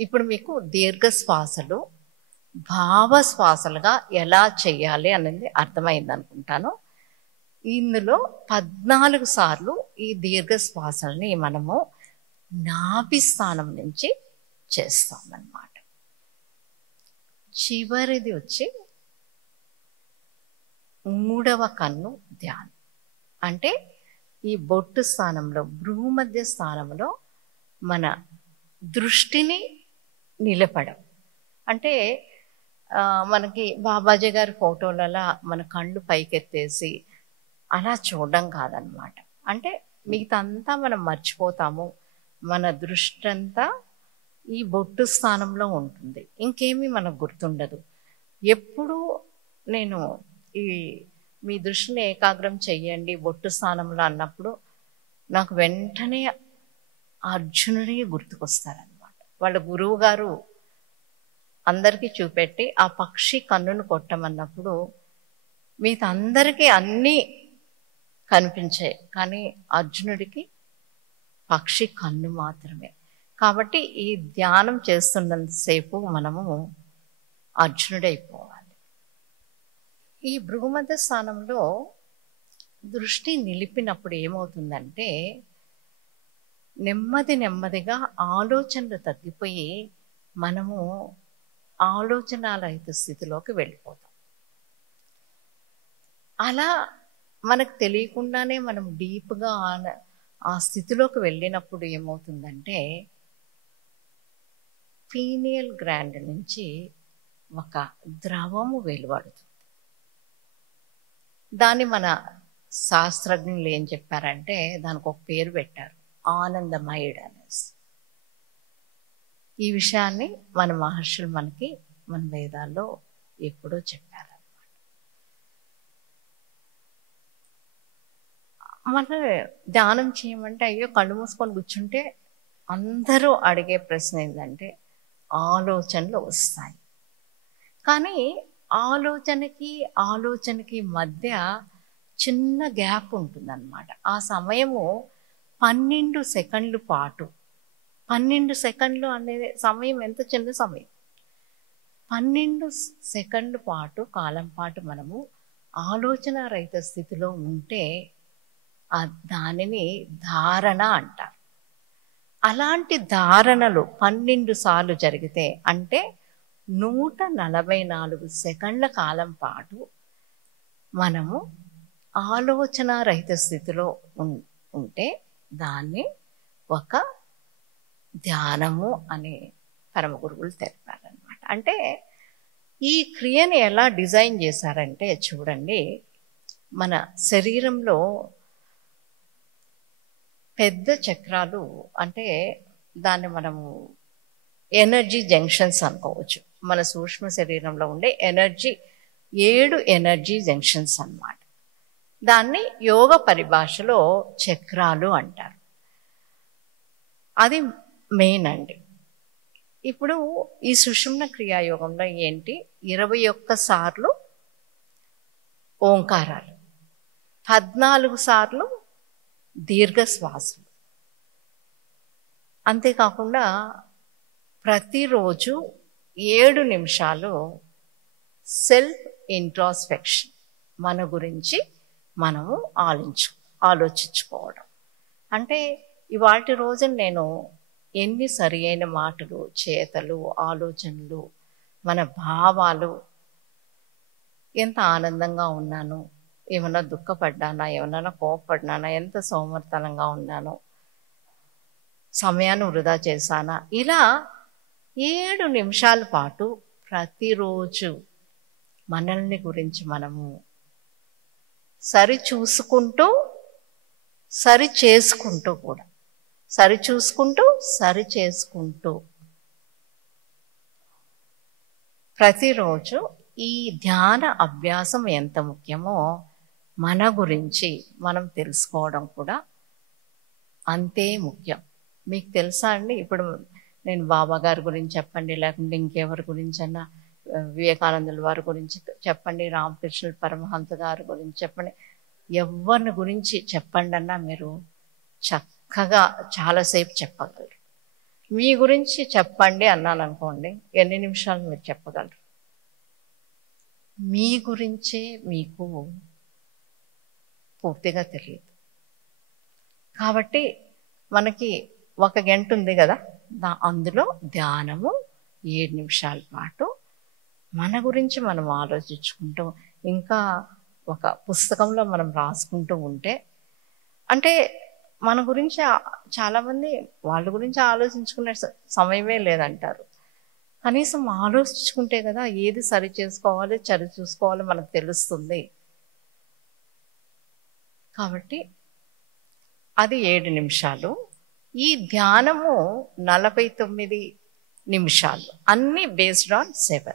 ఇప్పుడు మీకు దీర్ఘ శ్వాసలు భావశ్వాసలుగా ఎలా చేయాలి అనేది అర్థమైంది అనుకుంటాను. ఇందులో 14 సార్లు ఈ దీర్ఘ శ్వాసల్ని మనము నాభి స్థానం నుంచి చేస్తామన్నమాట. చివరిది వచ్చి 3వ కన్ను ధ్యానం. అంటే ఈ బొట్టు స్థానంలో, భ్రూమధ్య స్థానంలో మన దృష్టిని నిలపడం. అంటే మనకి బాబాజీ గారి ఫోటోలలో మన కళ్ళు పైకెత్తేసి అలా చూడడం కాదనమాట. అంటే మిగతా అంతా మనం మర్చిపోతాము, మన దృష్టి అంతా ఈ బొట్టు స్థానంలో ఉంటుంది, ఇంకేమీ మనకు గుర్తుండదు. ఎప్పుడు నేను మీ దృష్టిని ఏకాగ్రం చెయ్యండి బొట్టు స్థానంలో అన్నప్పుడు నాకు వెంటనే అర్జునుడే గుర్తుకొస్తారనమాట. వాళ్ళ గురువు గారు అందరికీ చూపెట్టి ఆ పక్షి కన్నును కొట్టమన్నప్పుడు మిగతా అందరికీ అన్నీ కనిపించాయి, కానీ అర్జునుడికి పక్షి కన్ను మాత్రమే. కాబట్టి ఈ ధ్యానం చేస్తున్నంతసేపు మనము అర్జునుడైపోవాలి. ఈ భృగుమధ్య స్థానంలో దృష్టి నిలిపినప్పుడు ఏమవుతుందంటే, నెమ్మదిగా ఆలోచనలు తగ్గిపోయి మనము ఆలోచనారహిత స్థితిలోకి వెళ్ళిపోతాం. అలా మనకు తెలియకుండానే మనం డీప్గా ఆ స్థితిలోకి వెళ్ళినప్పుడు ఏమవుతుందంటే, పీనియల్ గ్లాండ్ నుంచి ఒక ద్రవము వెలువడుతుంది. దాన్ని మన శాస్త్రజ్ఞులు ఏం చెప్పారంటే, దానికి ఒక పేరు పెట్టారు, ఆనందమయుడు అనేసి. ఈ విషయాన్ని మన మహర్షులు మనకి మన వేదాల్లో ఎప్పుడో చెప్పారన్నమాట. మన ధ్యానం చేయమంటే అయ్యో కళ్ళు మూసుకొని కూర్చుంటే అందరూ అడిగే ప్రశ్న ఏంటంటే, ఆలోచనలు వస్తాయి. కానీ ఆలోచనకి మధ్య చిన్న గ్యాప్ ఉంటుందన్నమాట. ఆ సమయము 12 సెకండ్ల పాటు, 12 సెకండ్లు అనేది సమయం ఎంత చిన్న సమయం, 12 సెకండ్ల పాటు కాలం పాటు మనము ఆలోచన రహిత స్థితిలో ఉంటే దానిని ధారణ అంటారు. అలాంటి ధారణలు 12 సార్లు జరిగితే అంటే 144 సెకండ్ల కాలం పాటు మనము ఆలోచన రహిత స్థితిలో ఉంటే దాన్ని ఒక ధ్యానము అని పరమ గురువులు తెలిపారనమాట. అంటే ఈ క్రియని ఎలా డిజైన్ చేశారంటే చూడండి, మన శరీరంలో పెద్ద చక్రాలు అంటే దాన్ని మనము ఎనర్జీ జంక్షన్స్ అనుకోవచ్చు. మన సూక్ష్మ శరీరంలో ఉండే 7 ఎనర్జీ జంక్షన్స్ అన్నమాట. దాన్ని యోగ పరిభాషలో చక్రాలు అంటారు. అది మెయిన్ అండి. ఇప్పుడు ఈ సుషుమ్న క్రియాయోగంలో ఏంటి, 21 సార్లు ఓంకారాలు, 14 సార్లు దీర్ఘ శ్వాసలు, అంతేకాకుండా ప్రతిరోజు 7 నిమిషాలు సెల్ఫ్ ఇంట్రాస్పెక్షన్, మన గురించి మనము ఆలోచించుకోవడం. అంటే ఇవాటి రోజు నేను ఎన్ని సరి అయిన మాటలు, చేతలు, ఆలోచనలు, మన భావాలు, ఎంత ఆనందంగా ఉన్నాను, ఏమన్నా దుఃఖపడ్డానా, ఏమన్నా కోపపడ్డానా, ఎంత సోమర్తనంగా ఉన్నాను, సమయాన్ని వృధా చేశానా, ఇలా 7 నిమిషాల పాటు ప్రతిరోజు మనల్ని గురించి మనము సరి చేసుకుంటూ ప్రతిరోజు ఈ ధ్యాన అభ్యాసం ఎంత ముఖ్యమో మన గురించి మనం తెలుసుకోవడం కూడా అంతే ముఖ్యం. మీకు తెలుసా అండి, ఇప్పుడు నేను బాబా గారి గురించి చెప్పండి, లేకుంటే ఇంకెవరి గురించి అన్నా, వివేకానందుల వారి గురించి చెప్పండి, రామకృష్ణ పరమహంస గారి గురించి చెప్పండి, ఎవరిని గురించి చెప్పండి అన్నా మీరు చక్కగా చాలాసేపు చెప్పగలరు. మీ గురించి చెప్పండి అన్నాను అనుకోండి, ఎన్ని నిమిషాలు మీరు చెప్పగలరు? మీ గురించే మీకు పూర్తిగా తెలియదు. కాబట్టి మనకి 1 గంట ఉంది కదా, అందులో ధ్యానము 7 నిమిషాల పాటు మన గురించి మనం ఆలోచించుకుంటూ, ఇంకా ఒక పుస్తకంలో మనం రాసుకుంటూ ఉంటే, అంటే మన గురించి చాలామంది వాళ్ళ గురించి ఆలోచించుకునే సమయమే లేదంటారు. కనీసం ఆలోచించుకుంటే కదా ఏది సరి చేసుకోవాలి, సరి చూసుకోవాలి మనకు తెలుస్తుంది. కాబట్టి అది 7 నిమిషాలు. ఈ ధ్యానము 49 నిమిషాలు, అన్నీ బేస్డ్ ఆన్ 7.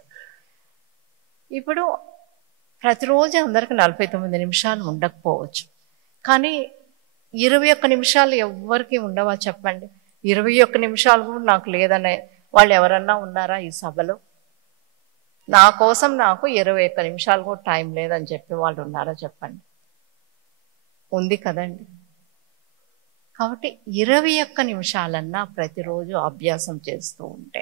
ఇప్పుడు ప్రతిరోజు అందరికి 49 నిమిషాలు ఉండకపోవచ్చు, కానీ 21 నిమిషాలు ఎవ్వరికి ఉండవా చెప్పండి? 21 నిమిషాలు కూడా నాకు లేదనే వాళ్ళు ఎవరన్నా ఉన్నారా ఈ సభలో? నా కోసం నాకు 21 నిమిషాలు కూడా టైం లేదని చెప్పి వాళ్ళు ఉన్నారా చెప్పండి? ఉంది కదండి. కాబట్టి 21 నిమిషాలన్నా ప్రతిరోజు అభ్యాసం చేస్తూ ఉంటే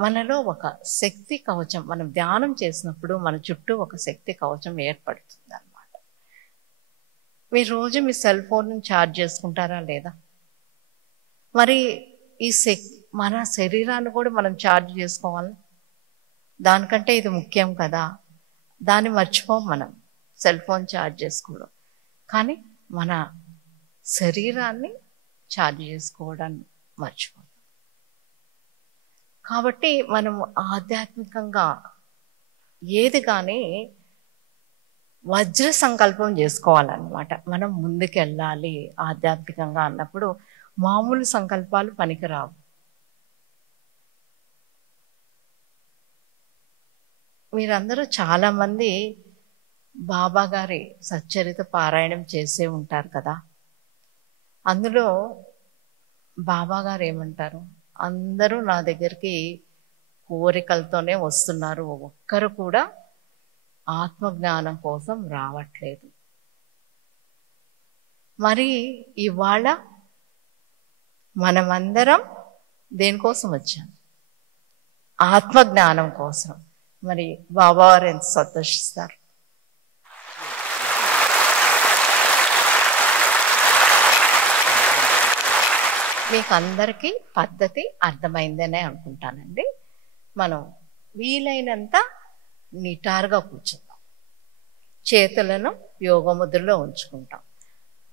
మనలో ఒక శక్తి కవచం, మనం ధ్యానం చేసినప్పుడు మన చుట్టూ ఒక శక్తి కవచం ఏర్పడుతుంది అన్నమాట. మీరు రోజు మీ సెల్ ఫోన్ ఛార్జ్ చేసుకుంటారా లేదా? మరి ఈ మన శరీరాన్ని కూడా మనం ఛార్జ్ చేసుకోవాలి. దానికంటే ఇది ముఖ్యం కదా, దాన్ని మర్చిపోం మనం, సెల్ ఫోన్ ఛార్జ్ చేసుకోవడం. కానీ మన శరీరాన్ని ఛార్జ్ చేసుకోవడాన్ని మర్చిపోతాం. కాబట్టి మనం ఆధ్యాత్మికంగా ఏది కానీ వజ్ర సంకల్పం చేసుకోవాలన్నమాట. మనం ముందుకెళ్ళాలి ఆధ్యాత్మికంగా అన్నప్పుడు మామూలు సంకల్పాలు పనికిరావు. మీరందరూ చాలామంది బాబా గారి సచ్చరిత పారాయణం చేసే ఉంటారు కదా. అందులో బాబా గారు ఏమంటారు, అందరూ నా దగ్గరికి కోరికలతోనే వస్తున్నారు, ఒక్కరు కూడా ఆత్మజ్ఞానం కోసం రావట్లేదు. మరి ఇవాళ మనమందరం దేనికోసం వచ్చాం? ఆత్మజ్ఞానం కోసం. మరి బాబావారు ఎంత సంతోషిస్తారు. మీకు అందరికీ పద్ధతి అర్థమైందనే అనుకుంటానండి. మనం వీలైనంత నిటారుగా కూర్చుందాం, చేతులను యోగ ముద్రలో ఉంచుకుంటాం.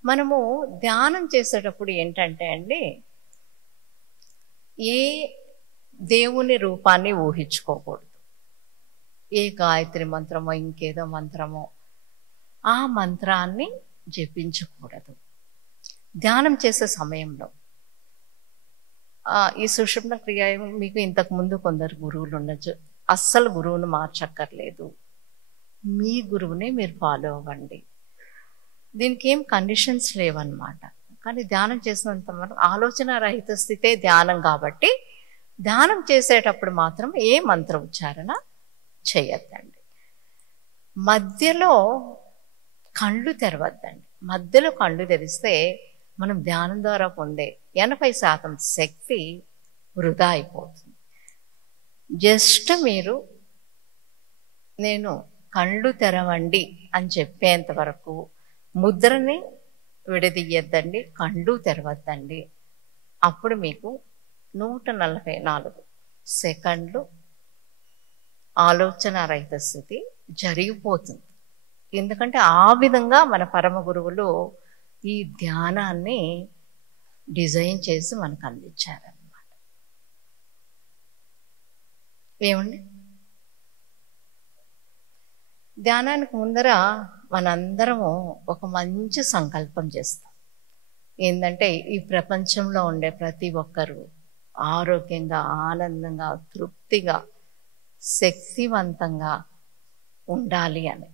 మనము ధ్యానం చేసేటప్పుడు ఏంటంటే అండి, ఏ దేవుని రూపాన్ని ఊహించుకోకూడదు. ఏ గాయత్రి మంత్రమో ఇంకేదో మంత్రమో ఆ మంత్రాన్ని జపించకూడదు. ధ్యానం చేసే సమయంలో ఈ సుషుమ్న క్రియ మీకు ఇంతకు ముందు కొందరు గురువులు ఉండొచ్చు. అస్సలు గురువును మార్చక్కర్లేదు, మీ గురువుని మీరు ఫాలో అవ్వండి. దీనికి ఏం కండిషన్స్ లేవన్నమాట. కానీ ధ్యానం చేసినంత వరకు ఆలోచన రహిత స్థితే ధ్యానం కాబట్టి ధ్యానం చేసేటప్పుడు మాత్రం ఏ మంత్ర ఉచ్చారణ చేయొద్దండి. మధ్యలో కళ్ళు తెరవద్దండి. మధ్యలో కళ్ళు తెరిస్తే మనం ధ్యానం ద్వారా పొందే 80% శక్తి వృధా అయిపోతుంది. జస్ట్ మీరు నేను కళ్ళు తెరవండి అని చెప్పేంత వరకు ముద్రని విడదీయద్దండి, కళ్ళు తెరవద్దండి. అప్పుడు మీకు 144 సెకండ్లు ఆలోచన రహిత స్థితి జరిగిపోతుంది. ఎందుకంటే ఆ విధంగా మన పరమ గురువులు ఈ ధ్యానాన్ని డిజైన్ చేసి మనకు అందించారన్నమాట. ఏమండి, ధ్యానానికి ముందర మనందరము ఒక మంచి సంకల్పం చేస్తాం. ఏంటంటే ఈ ప్రపంచంలో ఉండే ప్రతి ఒక్కరూ ఆరోగ్యంగా, ఆనందంగా, తృప్తిగా, శక్తివంతంగా ఉండాలి అని.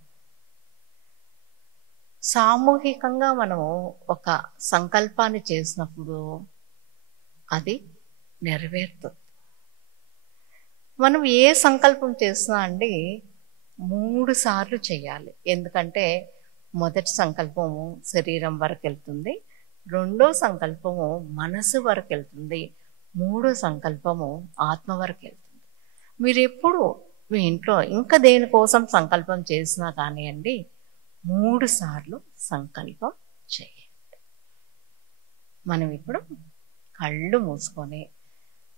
సామూహికంగా మనము ఒక సంకల్పాన్ని చేసినప్పుడు అది నెరవేరుతుంది. మనం ఏ సంకల్పం చేసినా అండి 3 సార్లు చేయాలి. ఎందుకంటే మొదటి సంకల్పము శరీరం వరకు వెళ్తుంది, రెండో సంకల్పము మనసు వరకు వెళ్తుంది, మూడో సంకల్పము ఆత్మ వరకు వెళ్తుంది. మీరు ఎప్పుడు మీ ఇంట్లో ఇంకా దేనికోసం సంకల్పం చేసినా కానివ్వండి 3 సార్లు సంకల్పం చేయండి. మనం ఇప్పుడు కళ్ళు మూసుకొని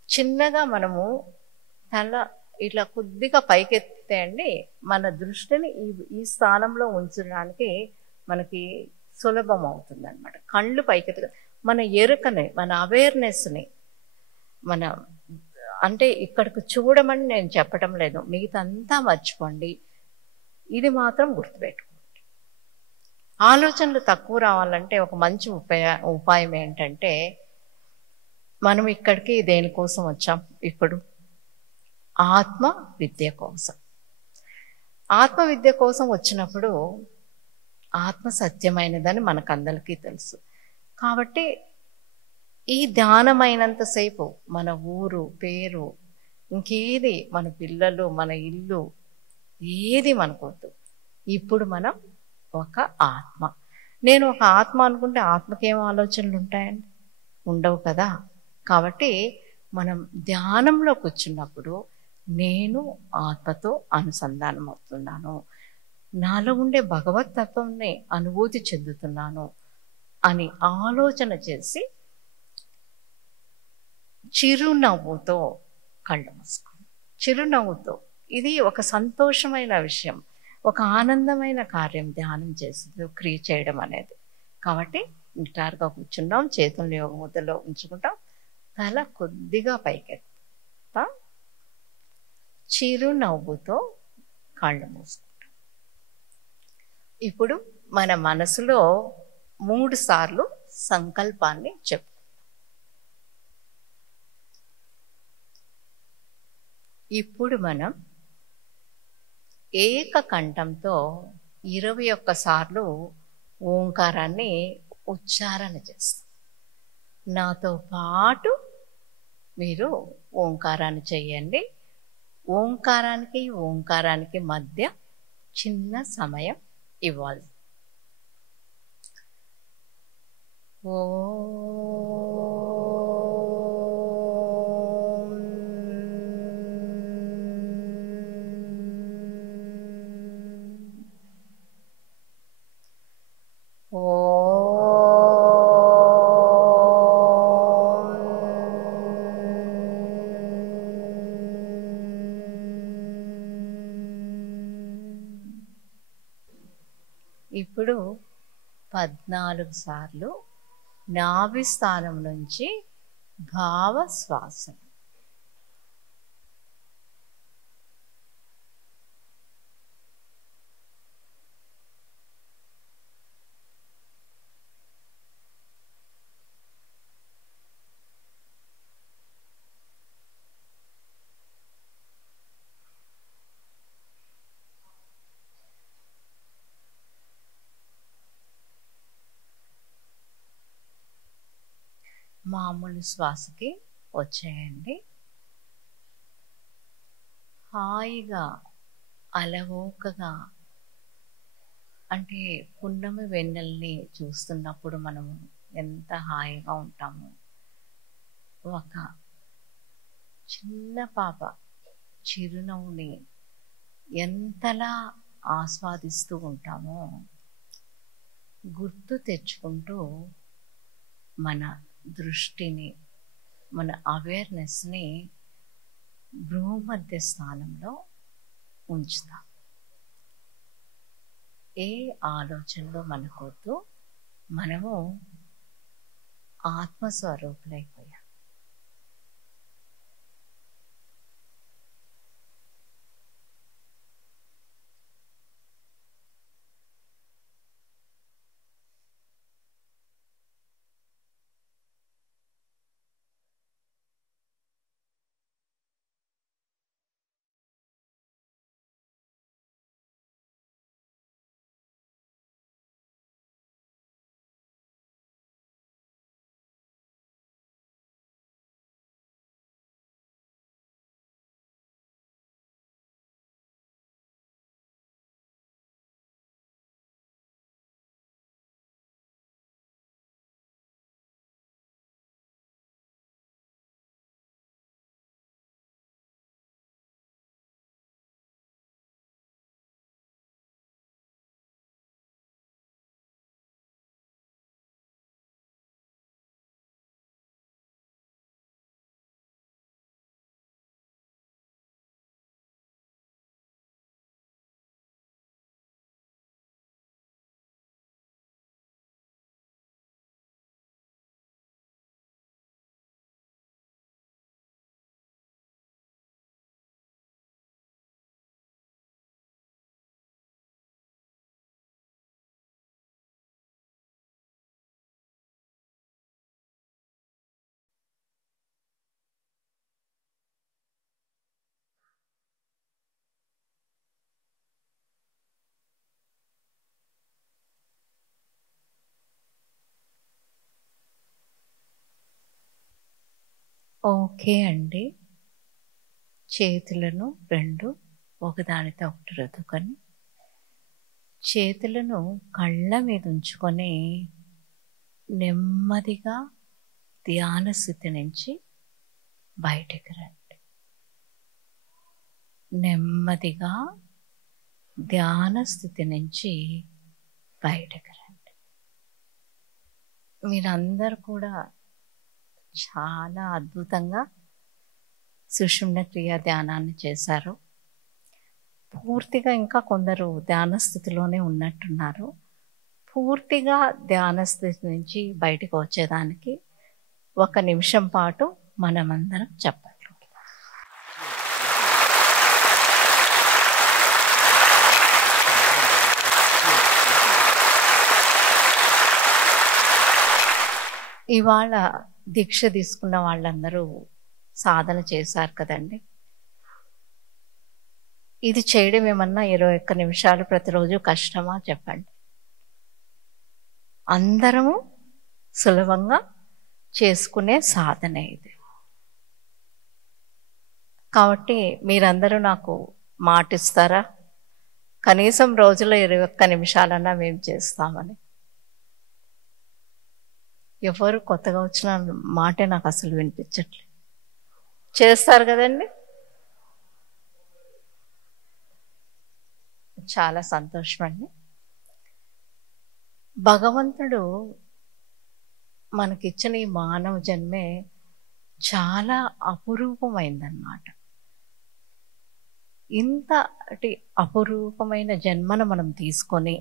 చిన్నగా మనము తల ఇట్లా కొద్దిగా పైకెత్తితే అండి మన దృష్టిని ఈ స్థానంలో ఉంచడానికి మనకి సులభం అవుతుంది అనమాట. కళ్ళు పైకెత్తి మన ఎరుకని, మన అవేర్నెస్ని మన అంటే ఇక్కడికి చూడమని నేను చెప్పటం లేదు, మిగతాంతా మర్చిపోండి. ఇది మాత్రం గుర్తుపెట్టుకోండి. ఆలోచనలు తక్కువ రావాలంటే ఒక మంచి ఉపాయం ఏంటంటే, మనం ఇక్కడికి దేనికోసం వచ్చాం? ఇప్పుడు ఆత్మ విద్య కోసం. ఆత్మ విద్య కోసం వచ్చినప్పుడు ఆత్మ సత్యమైనదని మనకందరికీ తెలుసు. కాబట్టి ఈ ధ్యానమైనంతసేపు మన ఊరు పేరు ఇంకేది, మన పిల్లలు, మన ఇల్లు ఏది మనకొద్దు. ఇప్పుడు మనం ఒక ఆత్మ. నేను ఒక ఆత్మ అనుకుంటే ఆత్మకేం ఆలోచనలు ఉంటాయండి? ఉండవు కదా. కాబట్టి మనం ధ్యానంలో కూర్చున్నప్పుడు నేను ఆత్మతో అనుసంధానం అవుతున్నాను, నాలో ఉండే భగవత్ తత్వంని అనుభూతి చెందుతున్నాను అని ఆలోచన చేసి చిరునవ్వుతో కళ్ళు మూసుకోండి. చిరునవ్వుతో. ఇది ఒక సంతోషమైన విషయం, ఒక ఆనందమైన కార్యం ధ్యానం చేసి క్రియ చేయడం అనేది. కాబట్టి నిటారుగా కూర్చున్నాం, చేతులను యోగ ముద్రలో ఉంచుకుంటాం, తల కొద్దిగా పైకెత్తాం, చిరునవ్వుతో కళ్ళు మూసుకుంటాం. ఇప్పుడు మన మనసులో 3 సార్లు సంకల్పాన్ని చెప్పుకుంటాం. ఇప్పుడు మనం ఏకకంఠంతో 21 సార్లు ఓంకారాన్ని ఉచ్చారణ చేస్తాం. నాతో పాటు మీరు ఓంకారాన్ని చేయండి. ఓంకారానికి మధ్య చిన్న సమయం ఇవ్వాలి. ఇప్పుడు 14 సార్లు నాభి స్థానం నుంచి భావ శ్వాసలు. మామూలు శ్వాసకి వచ్చేయండి. హాయిగా అలవోకగా, అంటే పున్నమి వెన్నెల్ని చూస్తున్నప్పుడు మనము ఎంత హాయిగా ఉంటాము. ఒక చిన్న పాప చిరునవ్వుని ఎంతలా ఆస్వాదిస్తూ ఉంటామో గుర్తు తెచ్చుకుంటూ మన దృష్టిని, మన అవేర్నెస్ని భూమధ్య స్థానంలో ఉంచుతాం. ఏ ఆలోచనలో మనకొద్దు, మనము ఆత్మస్వరూపులైపోయాం. ఓకే అండి. చేతులను రెండు ఒకదానితో ఒకటి రుద్దుకొని, చేతులను కళ్ళ మీద ఉంచుకొని నెమ్మదిగా ధ్యాన స్థితి నుంచి బయటికి రండి. నెమ్మదిగా ధ్యాన స్థితి నుంచి బయటికి రండి. మీరందరూ కూడా చాలా అద్భుతంగా సుషుమ్న క్రియ ధ్యానాన్ని చేశారు. పూర్తిగా ఇంకా కొందరు ధ్యాన స్థితిలోనే ఉన్నట్టున్నారు. పూర్తిగా ధ్యాన స్థితి నుంచి బయటకు వచ్చేదానికి 1 నిమిషం పాటు మనమందరం చెప్పాలి. ఇవాళ దీక్ష తీసుకున్న వాళ్ళందరూ సాధన చేశారు కదండి. ఇది చేయడం ఏమన్నా 21 నిమిషాలు ప్రతిరోజు కష్టమా చెప్పండి. అందరము సులభంగా చేసుకునే సాధన ఇది. కాబట్టి మీరందరూ నాకు మాటిస్తారా, కనీసం రోజులో 21 నిమిషాలన్నా మేము చేస్తామని? ఎవరు కొత్తగా వచ్చిన మాటే నాకు అసలు వినిపించట్లేదు. చేస్తారు కదండి. చాలా సంతోషం అండి. భగవంతుడు మనకిచ్చిన ఈ మానవ జన్మే చాలా అపురూపమైందన్నమాట. ఇంతటి అపురూపమైన జన్మను మనం తీసుకొని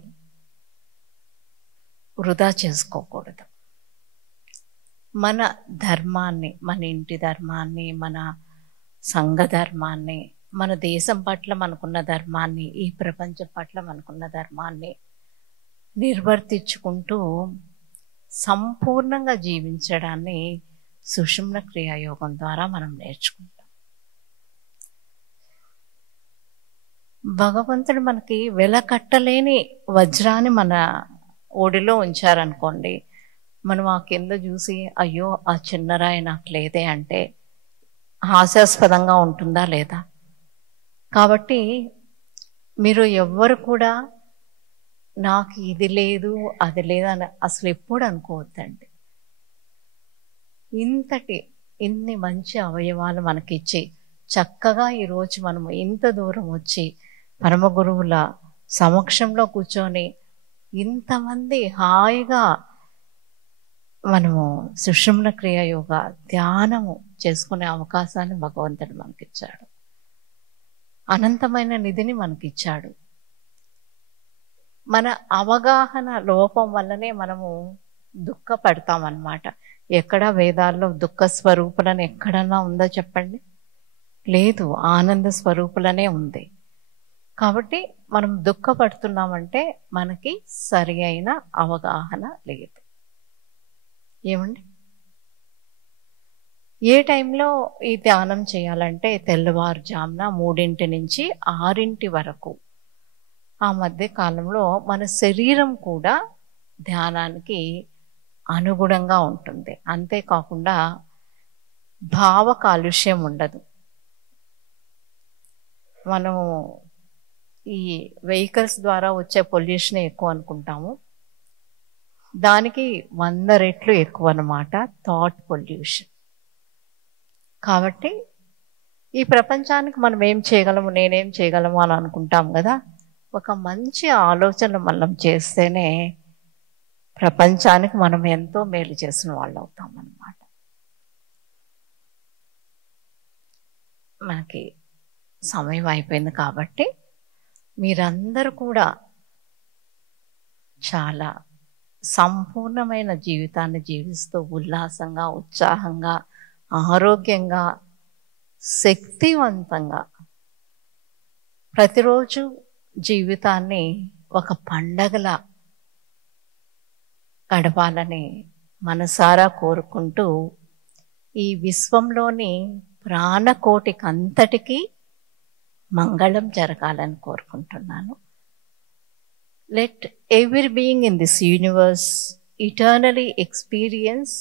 వృధా చేసుకోకూడదు. మన ధర్మాన్ని, మన ఇంటి ధర్మాన్ని, మన సంఘ ధర్మాన్ని, మన దేశం పట్ల మనకున్న ధర్మాన్ని, ఈ ప్రపంచం పట్ల మనకున్న ధర్మాన్ని నిర్వర్తించుకుంటూ సంపూర్ణంగా జీవించడాన్ని సుషుమ్న క్రియాయోగం ద్వారా మనం నేర్చుకుంటాం. భగవంతుడు మనకి వెలకట్టలేని వజ్రాన్ని మన ఒడిలో ఉంచారనుకోండి, మనం ఆ కింద చూసి అయ్యో ఆ చిన్నరాయి నాకు లేదే అంటే హాస్యాస్పదంగా ఉంటుందా లేదా? కాబట్టి మీరు ఎవ్వరు కూడా నాకు ఇది లేదు అది లేదు అని అసలు ఎప్పుడు అనుకోవద్దండి. ఇన్ని మంచి అవయవాలు మనకిచ్చి చక్కగా ఈరోజు మనము ఇంత దూరం వచ్చి పరమ గురువుల సమక్షంలో కూర్చొని ఇంతమంది హాయిగా మనము సుషుమ్న క్రియాయోగ ధ్యానము చేసుకునే అవకాశాన్ని భగవంతుడు మనకిచ్చాడు. అనంతమైన నిధిని మనకిచ్చాడు. మన అవగాహన లోపం వల్లనే మనము దుఃఖపడతామన్నమాట. ఎక్కడ వేదాల్లో దుఃఖ స్వరూపులని ఎక్కడన్నా ఉందో చెప్పండి? లేదు, ఆనంద స్వరూపులనే ఉంది. కాబట్టి మనం దుఃఖపడుతున్నామంటే మనకి సరి అయిన అవగాహన లేదు. ఏమండి? ఏ టైంలో ఈ ధ్యానం చేయాలంటే తెల్లవారుజామున 3 నుంచి 6 వరకు. ఆ మధ్య కాలంలో మన శరీరం కూడా ధ్యానానికి అనుగుణంగా ఉంటుంది. అంతేకాకుండా భావ కాలుష్యం ఉండదు. మనము ఈ వెహికల్స్ ద్వారా వచ్చే పొల్యూషన్ ఎక్కువ అనుకుంటాము, దానికి 100 రెట్లు ఎక్కువ అన్నమాట థాట్ పొల్యూషన్. కాబట్టి ఈ ప్రపంచానికి మనం ఏం చేయగలము, నేనేం చేయగలము అని అనుకుంటాం కదా. ఒక మంచి ఆలోచన మనం చేస్తేనే ప్రపంచానికి మనం ఎంతో మేలు చేసిన వాళ్ళు అవుతాం అన్నమాట. మనకి సమయం అయిపోయింది కాబట్టి మీరందరూ కూడా చాలా సంపూర్ణమైన జీవితాన్ని జీవిస్తూ ఉల్లాసంగా, ఉత్సాహంగా, ఆరోగ్యంగా, శక్తివంతంగా ప్రతిరోజు జీవితాన్ని ఒక పండగలా గడపాలని మనసారా కోరుకుంటూ ఈ విశ్వంలోని ప్రాణకోటికి అంతటికీ మంగళం జరగాలని కోరుకుంటున్నాను. Let every being in this universe eternally experience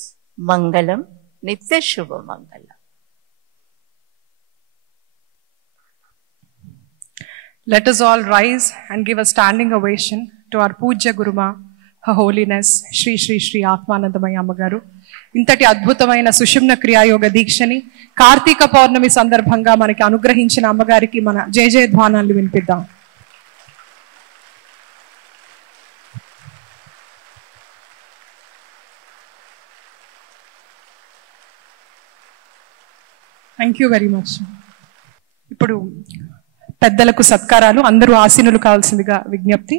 Mangalam, Nitya Shubha Mangala. Let us all rise and give a standing ovation to our Pujya Guruma, Her Holiness Shri Shri Shri Atmanandamaya Ammagaru. ఇంతటి అద్భుతమైన సుషుమ్న క్రియాయోగ దీక్షని కార్తీక పౌర్ణమి సందర్భంగా మనకి అనుగ్రహించిన అమ్మగారికి మన జయ జయధ్వానాలు వినిపిద్దాం. Thank you very much. ఇప్పుడు పెద్దలకు సత్కారాలు, అందరూ ఆసీనులు కావాల్సిందిగా విజ్ఞప్తి.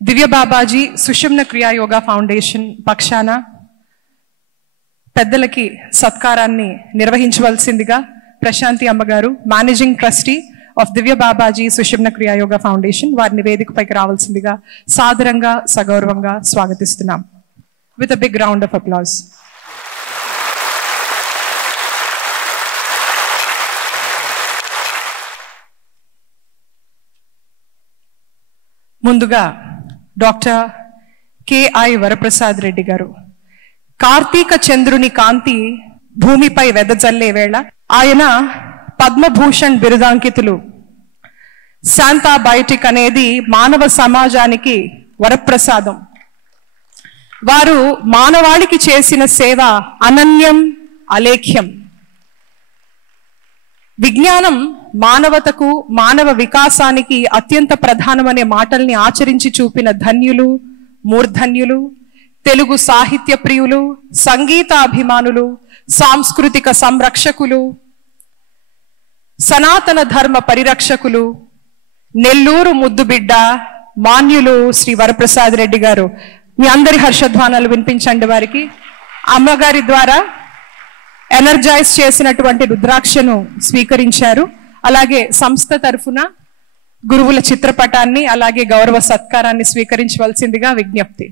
దివ్య బాబాజీ సుషుమ్న క్రియాయోగ ఫౌండేషన్ పక్షాన పెద్దలకి సత్కారాన్ని నిర్వహించవలసిందిగా ప్రశాంతి అమ్మగారు, managing trustee of Divya Babaji Sushumna Kriyayoga foundation, వారిని వేదికపైకి రావాల్సిందిగా సాదరంగా సగౌరవంగా స్వాగతిస్తున్నాం. With a big round of applause. ముందుగా డాక్టర్ కెఐ వరప్రసాద్ రెడ్డి గారు. కార్తీక చంద్రుని కాంతి భూమిపై వెదజల్లే వేళ ఆయన పద్మభూషణ్ బిరుదాంకితులు. శాంతాబయోటిక్ అనేది మానవ సమాజానికి వరప్రసాదం. వారు మానవాళికి చేసిన సేవ అనన్యం, అలేఖ్యం. విజ్ఞానం మానవతకు, మానవ వికాసానికి అత్యంత ప్రధానమనే మాటల్ని ఆచరించి చూపిన ధన్యులు, మూర్ధన్యులు, తెలుగు సాహిత్య ప్రియులు, సంగీతాభిమానులు, సాంస్కృతిక సంరక్షకులు, సనాతన ధర్మ పరిరక్షకులు, నెల్లూరు ముద్దుబిడ్డ, మాన్యులు శ్రీ వరప్రసాద్ రెడ్డి గారు, మీ అందరి హర్షధ్వానాలు వినిపించండి వారికి. అమ్మగారి ద్వారా ఎనర్జైజ్ చేసినటువంటి రుద్రాక్షను స్వీకరించారు. అలాగే సంస్థ తరఫున గురువుల చిత్రపటాన్ని అలాగే గౌరవ సత్కారాన్ని స్వీకరించవలసిందిగా విజ్ఞప్తి.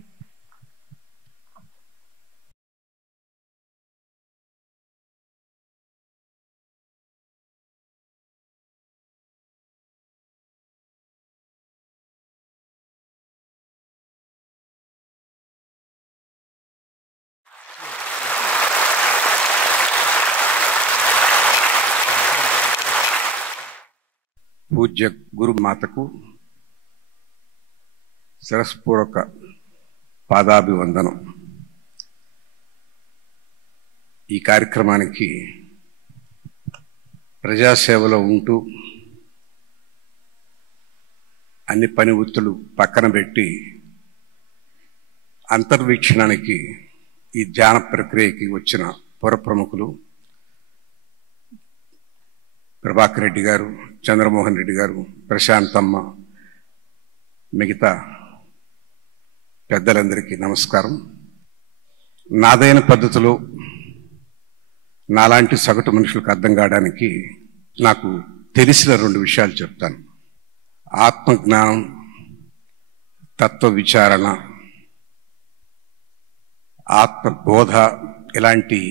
పూజ్య గురుమాతకు శిరస్పూర్వక పాదాభివందనం. ఈ కార్యక్రమానికి ప్రజాసేవలో ఉంటూ అన్ని పని వృత్తులు పక్కన పెట్టి అంతర్వీక్షణానికి ఈ ధ్యాన ప్రక్రియకి వచ్చిన పుర ప్రముఖులు ప్రభాకర్ రెడ్డి గారు, చంద్రమోహన్ రెడ్డి గారు, ప్రశాంతమ్మ, మిగతా పెద్దలందరికీ నమస్కారం. నాదైన పద్ధతిలో నాలాంటి సగటు మనుషులకు అర్థం కావడానికి నాకు తెలిసిన 2 విషయాలు చెప్తాను. ఆత్మజ్ఞానం, తత్వ విచారణ, ఆత్మబోధ ఇలాంటి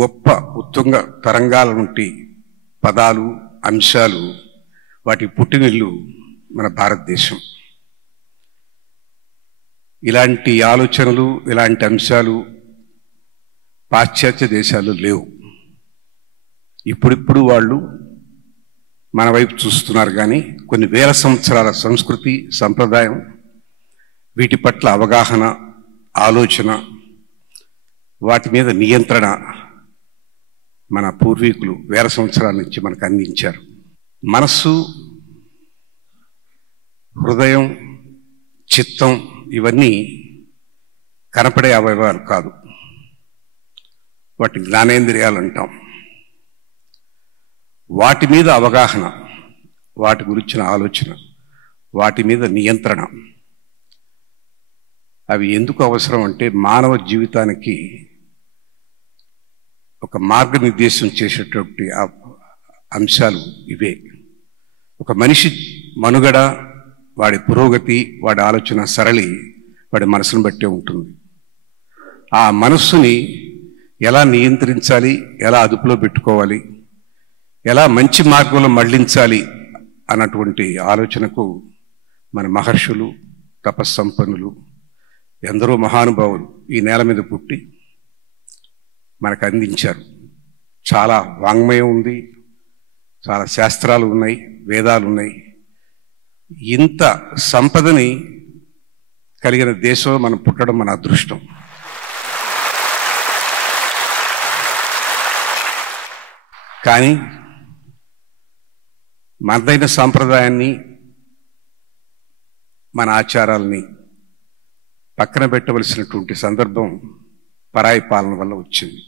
గొప్ప ఉత్తుంగ తరంగాల నుండి పదాలు, అంశాలు, వాటి పుట్టినిల్లు మన భారతదేశం. ఇలాంటి ఆలోచనలు, ఇలాంటి అంశాలు పాశ్చాత్య దేశాల్లో లేవు. ఇప్పుడిప్పుడు వాళ్ళు మన వైపు చూస్తున్నారు, కానీ కొన్ని వేల సంవత్సరాల సంస్కృతి, సంప్రదాయం, వీటి పట్ల అవగాహన, ఆలోచన, వాటి మీద నియంత్రణ మన పూర్వీకులు వేల సంవత్సరాల నుంచి మనకు అందించారు. మనస్సు, హృదయం, చిత్తం ఇవన్నీ కనపడే అవయవాలు కాదు, వాటి జ్ఞానేంద్రియాలు అంటాం. వాటి మీద అవగాహన, వాటి గురించిన ఆలోచన, వాటి మీద నియంత్రణ, అవి ఎందుకు అవసరం అంటే మానవ జీవితానికి ఒక మార్గనిర్దేశం చేసేటువంటి అంశాలు ఇవే. ఒక మనిషి మనుగడ, వాడి పురోగతి, వాడి ఆలోచన సరళి వాడి మనసును బట్టే ఉంటుంది. ఆ మనస్సుని ఎలా నియంత్రించాలి, ఎలా అదుపులో పెట్టుకోవాలి, ఎలా మంచి మార్గంలో మళ్లించాలి అన్నటువంటి ఆలోచనకు మన మహర్షులు, తపస్సంపన్నులు, ఎందరో మహానుభావులు ఈ నేల మీద పుట్టి మనకు అందించారు. చాలా వాంగ్మయం ఉంది, చాలా శాస్త్రాలు ఉన్నాయి, వేదాలు ఉన్నాయి. ఇంత సంపదని కలిగిన దేశంలో మనం పుట్టడం మన అదృష్టం. కానీ మనదైన సాంప్రదాయాన్ని, మన ఆచారాలని పక్కన పెట్టవలసినటువంటి సందర్భం పరాయి పాలన వల్ల వచ్చింది.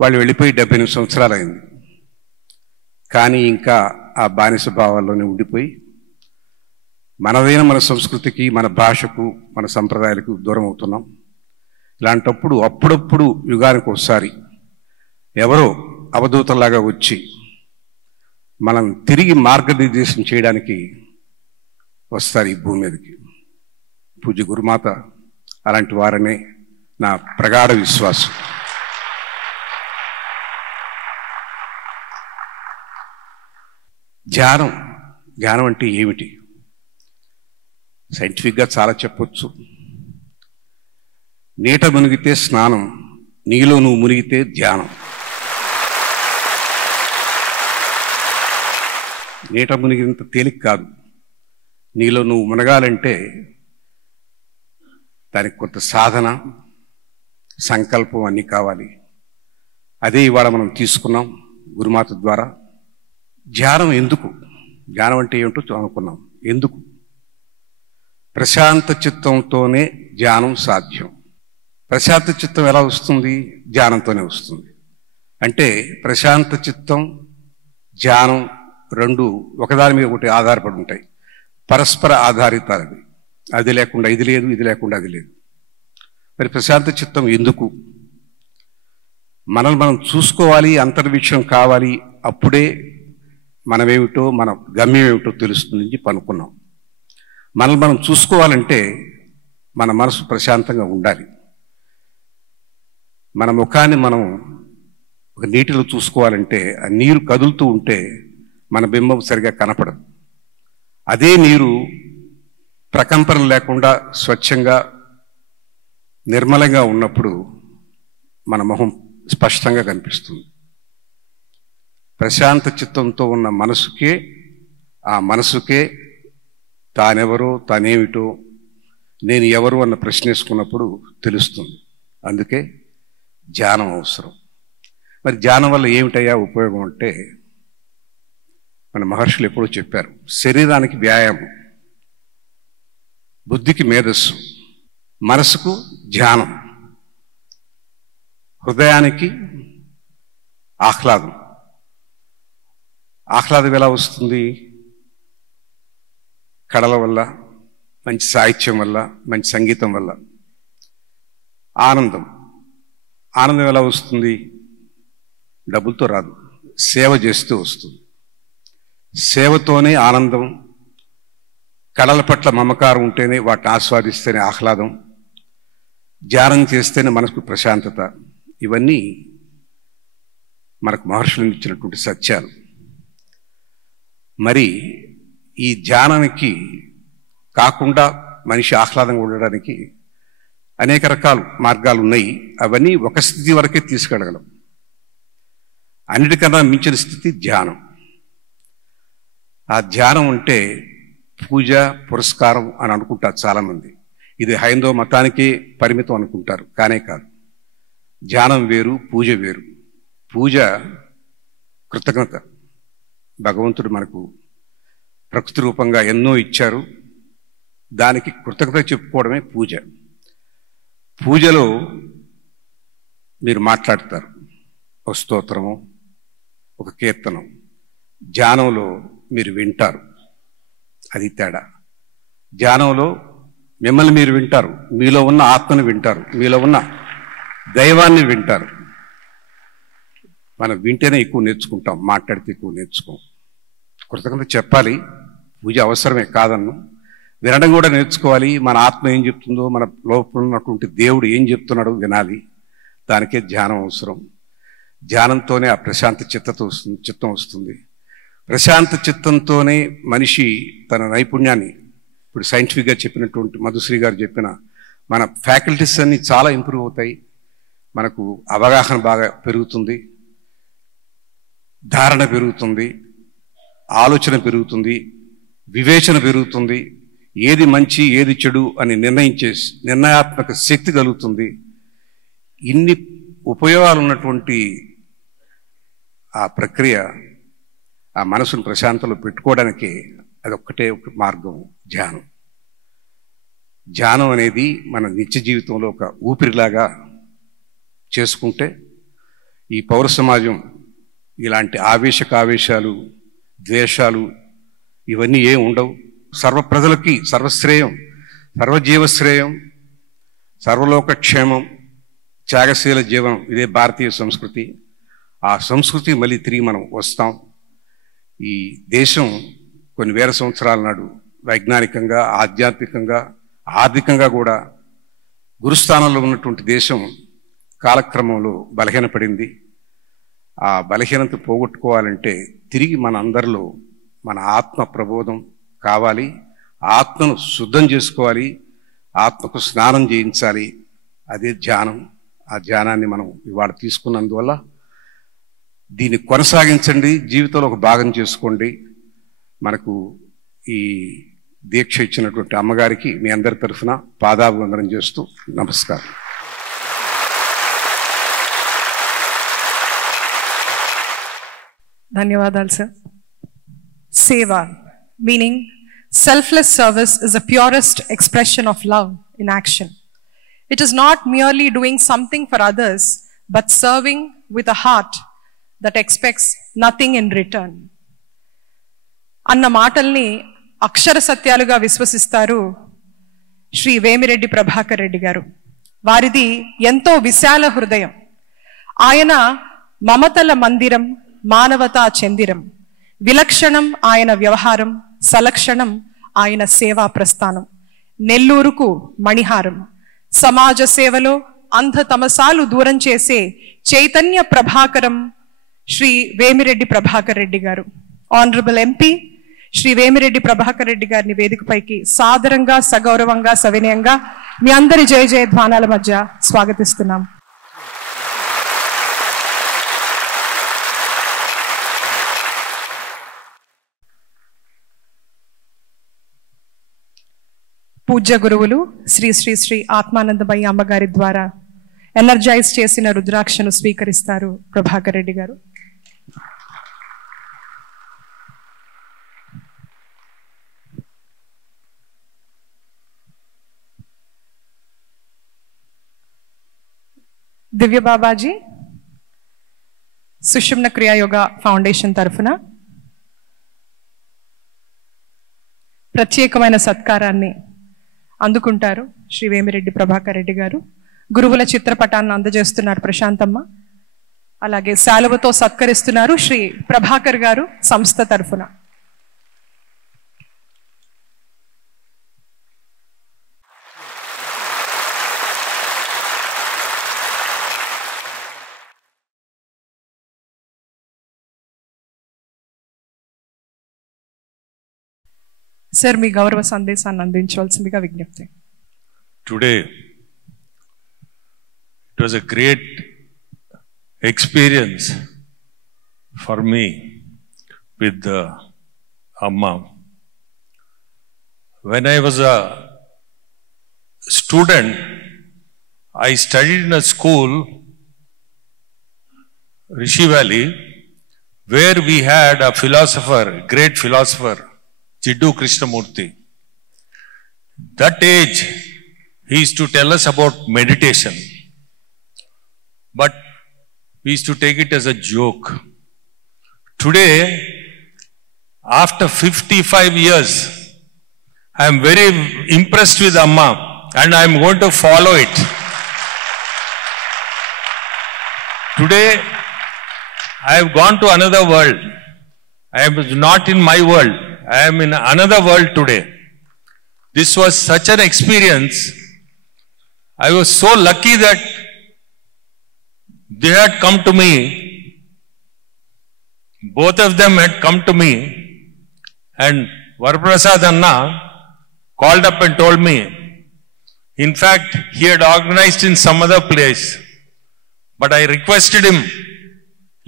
వాళ్ళు వెళ్ళిపోయి 78 సంవత్సరాలు అయింది, కానీ ఇంకా ఆ బానిస భావాల్లోనే ఉండిపోయి మనదైన మన సంస్కృతికి, మన భాషకు, మన సంప్రదాయాలకు దూరం అవుతున్నాం. ఇలాంటప్పుడు అప్పుడప్పుడు యుగానికి ఒకసారి ఎవరో అవధూతలాగా వచ్చి మనం తిరిగి మార్గనిర్దేశం చేయడానికి వస్తారు ఈ భూమి మీదకి. పూజ్య గురుమాత అలాంటి వారనే నా ప్రగాఢ విశ్వాసం. ధ్యానం అంటే ఏమిటి? సైంటిఫిక్గా చాలా చెప్పొచ్చు. నీట మునిగితే స్నానం, నీలో నువ్వు మునిగితే ధ్యానం. నీట మునిగినంత తేలిక కాదు. నీలో నువ్వు మునగాలంటే దానికి కొంత సాధన, సంకల్పం అన్నీ కావాలి. అదే ఇవాళ మనం తీసుకున్నాం గురుమాత ద్వారా. ధ్యానం ఎందుకు? ధ్యానం అంటే ఏమిటో అనుకున్నాం. ఎందుకు? ప్రశాంత చిత్తంతోనే ధ్యానం సాధ్యం. ప్రశాంత చిత్తం ఎలా వస్తుంది? ధ్యానంతోనే వస్తుంది. అంటే ప్రశాంత చిత్తం, ధ్యానం రెండు ఒకదాని మీద ఒకటి ఆధారపడి ఉంటాయి. పరస్పర ఆధారితాలది. అది లేకుండా ఇది లేదు, ఇది లేకుండా అది లేదు. మరి ప్రశాంత చిత్తం ఎందుకు? మనల్ని మనం చూసుకోవాలి, అంతర్విషయం కావాలి. అప్పుడే మనమేమిటో, మన గమ్యం ఏమిటో తెలుస్తుందని చెప్పి అనుకున్నాం. మనల్ని మనం చూసుకోవాలంటే మన మనసు ప్రశాంతంగా ఉండాలి. మన ముఖాన్ని మనం ఒక నీటిలో చూసుకోవాలంటే ఆ నీరు కదులుతూ ఉంటే మన బింబం సరిగా కనపడదు. అదే నీరు ప్రకంపన లేకుండా స్వచ్ఛంగా నిర్మలంగా ఉన్నప్పుడు మన మొహం స్పష్టంగా కనిపిస్తుంది. ప్రశాంత చిత్తంతో ఉన్న మనసుకే, ఆ మనసుకే తానెవరో, తానేమిటో, నేను ఎవరు అన్న ప్రశ్న వేసుకున్నప్పుడు తెలుస్తుంది. అందుకే ధ్యానం అవసరం. మరి ధ్యానం వల్ల ఏమిటయ్యా ఉపయోగం అంటే, మన మహర్షులు ఎప్పుడూ చెప్పారు, శరీరానికి వ్యాయామం, బుద్ధికి మేధస్సు, మనసుకు ధ్యానం, హృదయానికి ఆహ్లాదం. ఆహ్లాదం ఎలా వస్తుంది? కళల వల్ల, మంచి సాహిత్యం వల్ల, మంచి సంగీతం వల్ల. ఆనందం ఎలా వస్తుంది? డబ్బులతో రాదు, సేవ చేస్తూ వస్తుంది. సేవతోనే ఆనందం, కళల పట్ల మమకారం ఉంటేనే, వాటిని ఆస్వాదిస్తేనే ఆహ్లాదం, ధ్యానం చేస్తేనే మనసుకు ప్రశాంతత. ఇవన్నీ మనకు మహర్షులు ఇచ్చినటువంటి సత్యాలు. మరి ఈ ధ్యానానికి కాకుండా మనిషి ఆహ్లాదంగా ఉండడానికి అనేక రకాల మార్గాలు ఉన్నాయి. అవన్నీ ఒక స్థితి వరకే తీసుకెళ్ళగలం. అన్నిటికన్నా మించిన స్థితి ధ్యానం. ఆ ధ్యానం అంటే పూజ, పురస్కారం అని అనుకుంటారు చాలామంది. ఇది హైందవ మతానికే పరిమితం అనుకుంటారు. కానే కాదు. ధ్యానం వేరు, పూజ వేరు. పూజ కృతజ్ఞత. భగవంతుడు మనకు ప్రకృతి రూపంగా ఎన్నో ఇచ్చారు, దానికి కృతజ్ఞత చెప్పుకోవడమే పూజ. పూజలో మీరు మాట్లాడతారు, ఒక స్తోత్రము, ఒక కీర్తనం. ధ్యానంలో మీరు వింటారు, అది తేడా. ధ్యానంలో మిమ్మల్ని మీరు వింటారు, మీలో ఉన్న ఆత్మను వింటారు, మీలో ఉన్న దైవాన్ని వింటారు. మనం వింటేనే ఎక్కువ నేర్చుకుంటాం, మాట్లాడితే ఎక్కువ నేర్చుకోం. కృతజ్ఞత చెప్పాలి, పూజ అవసరమే కాదన్ను. వినడం కూడా నేర్చుకోవాలి. మన ఆత్మ ఏం చెప్తుందో, మన లోపల ఉన్నటువంటి దేవుడు ఏం చెప్తున్నాడో వినాలి. దానికే ధ్యానం అవసరం. ధ్యానంతోనే ఆ ప్రశాంత చిత్తం వస్తుంది. ప్రశాంత చిత్తంతోనే మనిషి తన నైపుణ్యాన్ని, ఇప్పుడు సైంటిఫిక్గా చెప్పినటువంటి మధుశ్రీ గారు చెప్పిన మన ఫ్యాకల్టీస్ అన్నీ చాలా ఇంప్రూవ్ అవుతాయి. మనకు అవగాహన బాగా పెరుగుతుంది, ధారణ పెరుగుతుంది, ఆలోచన పెరుగుతుంది, వివేచన పెరుగుతుంది. ఏది మంచి, ఏది చెడు అని నిర్ణయించే నిర్ణయాత్మక శక్తి కలుగుతుంది. ఇన్ని ఉపయోగాలు ఉన్నటువంటి ఆ ప్రక్రియ, ఆ మనసును ప్రశాంతంలో పెట్టుకోవడానికి అదొక్కటే ఒక మార్గం, ధ్యానం. ధ్యానం అనేది మన నిత్య జీవితంలో ఒక ఊపిరిలాగా చేసుకుంటే ఈ పౌర సమాజం ఇలాంటి ఆవేశాలు, ద్వేషాలు ఇవన్నీ ఏం ఉండవు. సర్వ ప్రజలకి సర్వశ్రేయం, సర్వజీవశ్రేయం, సర్వలోక క్షేమం, త్యాగశీల జీవనం, ఇదే భారతీయ సంస్కృతి. ఆ సంస్కృతి మళ్ళీ తిరిగి మనం వస్తాం. ఈ దేశం కొన్ని వేల సంవత్సరాల నాడు వైజ్ఞానికంగా, ఆధ్యాత్మికంగా, ఆర్థికంగా కూడా గురుస్థానంలో ఉన్నటువంటి దేశం కాలక్రమంలో బలహీనపడింది. ఆ బలహీనత పోగొట్టుకోవాలంటే తిరిగి మన అందరిలో మన ఆత్మ ప్రబోధం కావాలి. ఆత్మను శుద్ధం చేసుకోవాలి, ఆత్మకు స్నానం చేయించాలి. అదే ధ్యానం. ఆ ధ్యానాన్ని మనం ఇవాళ తీసుకున్నందువల్ల దీన్ని కొనసాగించండి, జీవితంలో ఒక భాగం చేసుకోండి. మనకు ఈ దీక్ష ఇచ్చినటువంటి అమ్మగారికి మీ అందరి తరఫున పాదాభివందనం చేస్తూ నమస్కారం. ధన్యవాదాలు సార్. సేవ, meaning selfless service, is the purest expression of love in action. It is not merely doing something for others, but serving with a heart that expects nothing in return. అన్న మాటల్ని అక్షర సత్యాలుగా విశ్వసిస్తారు శ్రీ వేమిరెడ్డి ప్రభాకర్ రెడ్డి గారు. వారిది ఎంతో విశాల హృదయం. ఆయన మమతల మందిరం, మానవతా చందిరం. విలక్షణం ఆయన వ్యవహారం, సలక్షణం ఆయన సేవా ప్రస్థానం. నెల్లూరుకు మణిహారం. సమాజ సేవలో అంధతమసాలు దూరం చేసే చైతన్య ప్రభాకరం శ్రీ వేమిరెడ్డి ప్రభాకర్ రెడ్డి గారు. ఆనరబుల్ ఎంపీ శ్రీ వేమిరెడ్డి ప్రభాకర్ రెడ్డి గారిని వేదికపైకి సాదరంగా, సగౌరవంగా, సవినయంగా మీ అందరి జయ జయధ్వానాల మధ్య స్వాగతిస్తున్నాం. పూజ్య గురువులు శ్రీ శ్రీ శ్రీ ఆత్మానందమయ్య అమ్మగారి ద్వారా ఎనర్జైజ్ చేసిన రుద్రాక్షను స్వీకరిస్తారు ప్రభాకర్ రెడ్డి గారు. దివ్య బాబాజీ సుషుమ్న క్రియాయోగ ఫౌండేషన్ తరఫున ప్రత్యేకమైన సత్కారాన్ని అందుకుంటారు శ్రీ వేమిరెడ్డి ప్రభాకర్ రెడ్డి గారు. గురువుల చిత్రపటాన్ని అందజేస్తున్నారు ప్రశాంతమ్మ. అలాగే శాలువతో సత్కరిస్తున్నారు శ్రీ ప్రభాకర్ గారు సంస్థ తరఫున. సార్, మీ గౌరవ సందేశాన్ని అందించవలసిందిగా విజ్ఞప్తి. Today, it was a great experience for me with Amma. When I was a student, I studied in a school, Rishi Valley, where we had a philosopher, great philosopher, Jiddu Krishnamurti. That age, he used to tell us about meditation. But we used to take it as a joke. Today, after 55 years, I am very impressed with Amma and I am going to follow it. Today, I have gone to another world. I am not in my world. I am in another world today. This was such an experience. I was so lucky that they had come to me. Both of them had come to me, and Varaprasad Anna called up and told me. In fact, he had organized in some other place, but I requested him,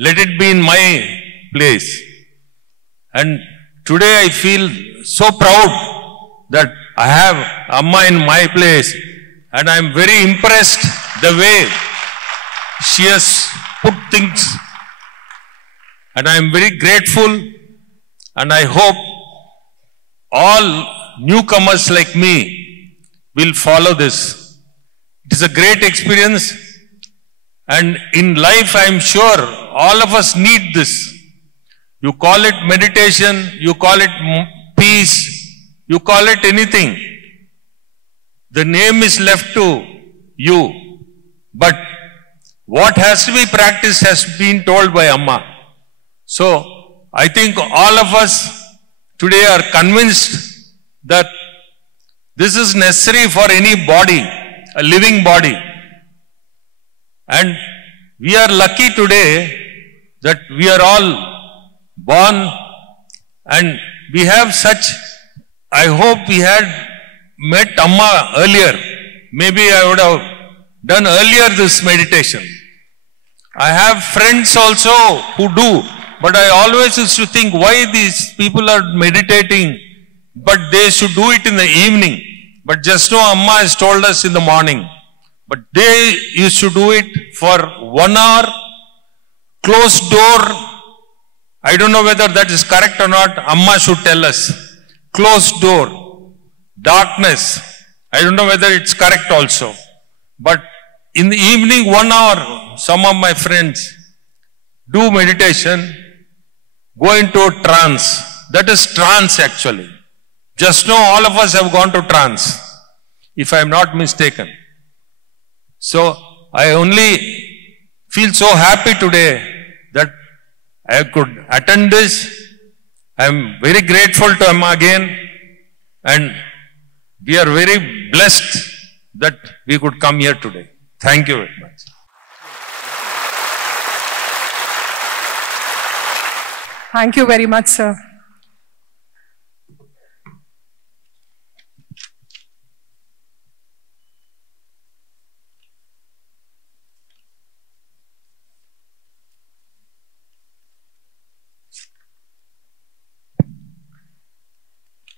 let it be in my place. And today I feel so proud that I have Amma in my place, and I am very impressed the way she has put things, and I am very grateful, and I hope all newcomers like me will follow this. It is a great experience, and in life I am sure all of us need this. You call it meditation, you call it peace, you call it anything. The name is left to you. But what has to be practiced has been told by Amma. So, I think all of us today are convinced that this is necessary for any body, a living body. And we are lucky today that we are all born and we have such. I hope we had met Amma earlier. Maybe I would have done earlier this meditation. I have friends also who do, but I always used to think why these people are meditating, but they should do it in the evening. But just now Amma has told us in the morning. But they used to do it for 1 hour, closed door. I don't know whether that is correct or not. Amma should tell us. Closed door, darkness. I don't know whether it's correct also. But in the evening, 1 hour, some of my friends do meditation, go into trance. That is trance actually. Just now all of us have gone to trance, if I am not mistaken. So I only feel so happy today that I could attend this. I am very grateful to Amma again, and we are very blessed that we could come here today. Thank you very much. Thank you very much, sir.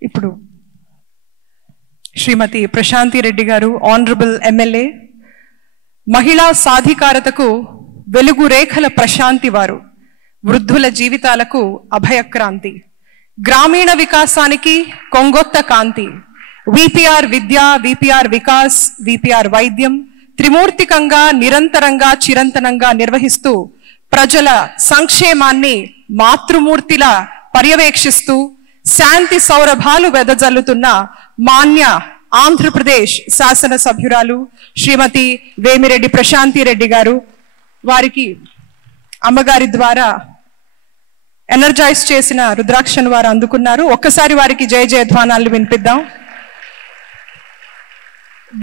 ఇప్పుడు శ్రీమతి ప్రశాంతి రెడ్డి గారు, honourable MLA, మహిళా సాధికారతకు వెలుగు రేఖల ప్రశాంతి వారు, వృద్ధుల జీవితాలకు అభయక్రాంతి, గ్రామీణ వికాసానికి కొంగొత్త కాంతి, విపిఆర్ విద్య, విపిఆర్ వికాస్, విపిఆర్ వైద్యం త్రిమూర్తికంగా నిరంతరంగా చిరంతనంగా నిర్వహిస్తూ ప్రజల సంక్షేమాన్ని మాతృమూర్తిలా పర్యవేక్షిస్తూ శాంతి సౌరభాలు వెదజల్లుతున్న మాన్య ఆంధ్రప్రదేశ్ శాసనసభ్యురాలు శ్రీమతి వేమిరెడ్డి ప్రశాంతి రెడ్డి గారు, వారికి అమ్మగారి ద్వారా ఎనర్జైజ్ చేసిన రుద్రాక్షను వారు అందుకున్నారు. ఒక్కసారి వారికి జయ జయధ్వానాలు వినిపిద్దాం.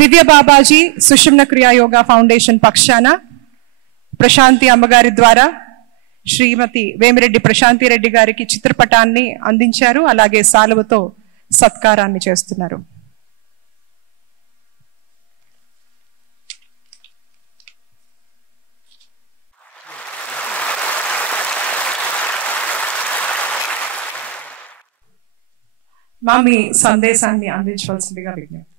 దివ్య బాబాజీ సుషుమ్న క్రియా యోగా ఫౌండేషన్ పక్షాన ప్రశాంతి అమ్మగారి ద్వారా శ్రీమతి వేమిరెడ్డి ప్రశాంతి రెడ్డి గారికి చిత్రపటాన్ని అందించారు. అలాగే సాలువతో సత్కారాన్ని చేస్తున్నారు. మా మీ సందేశాన్ని అందించవలసిందిగా విజ్ఞప్తి.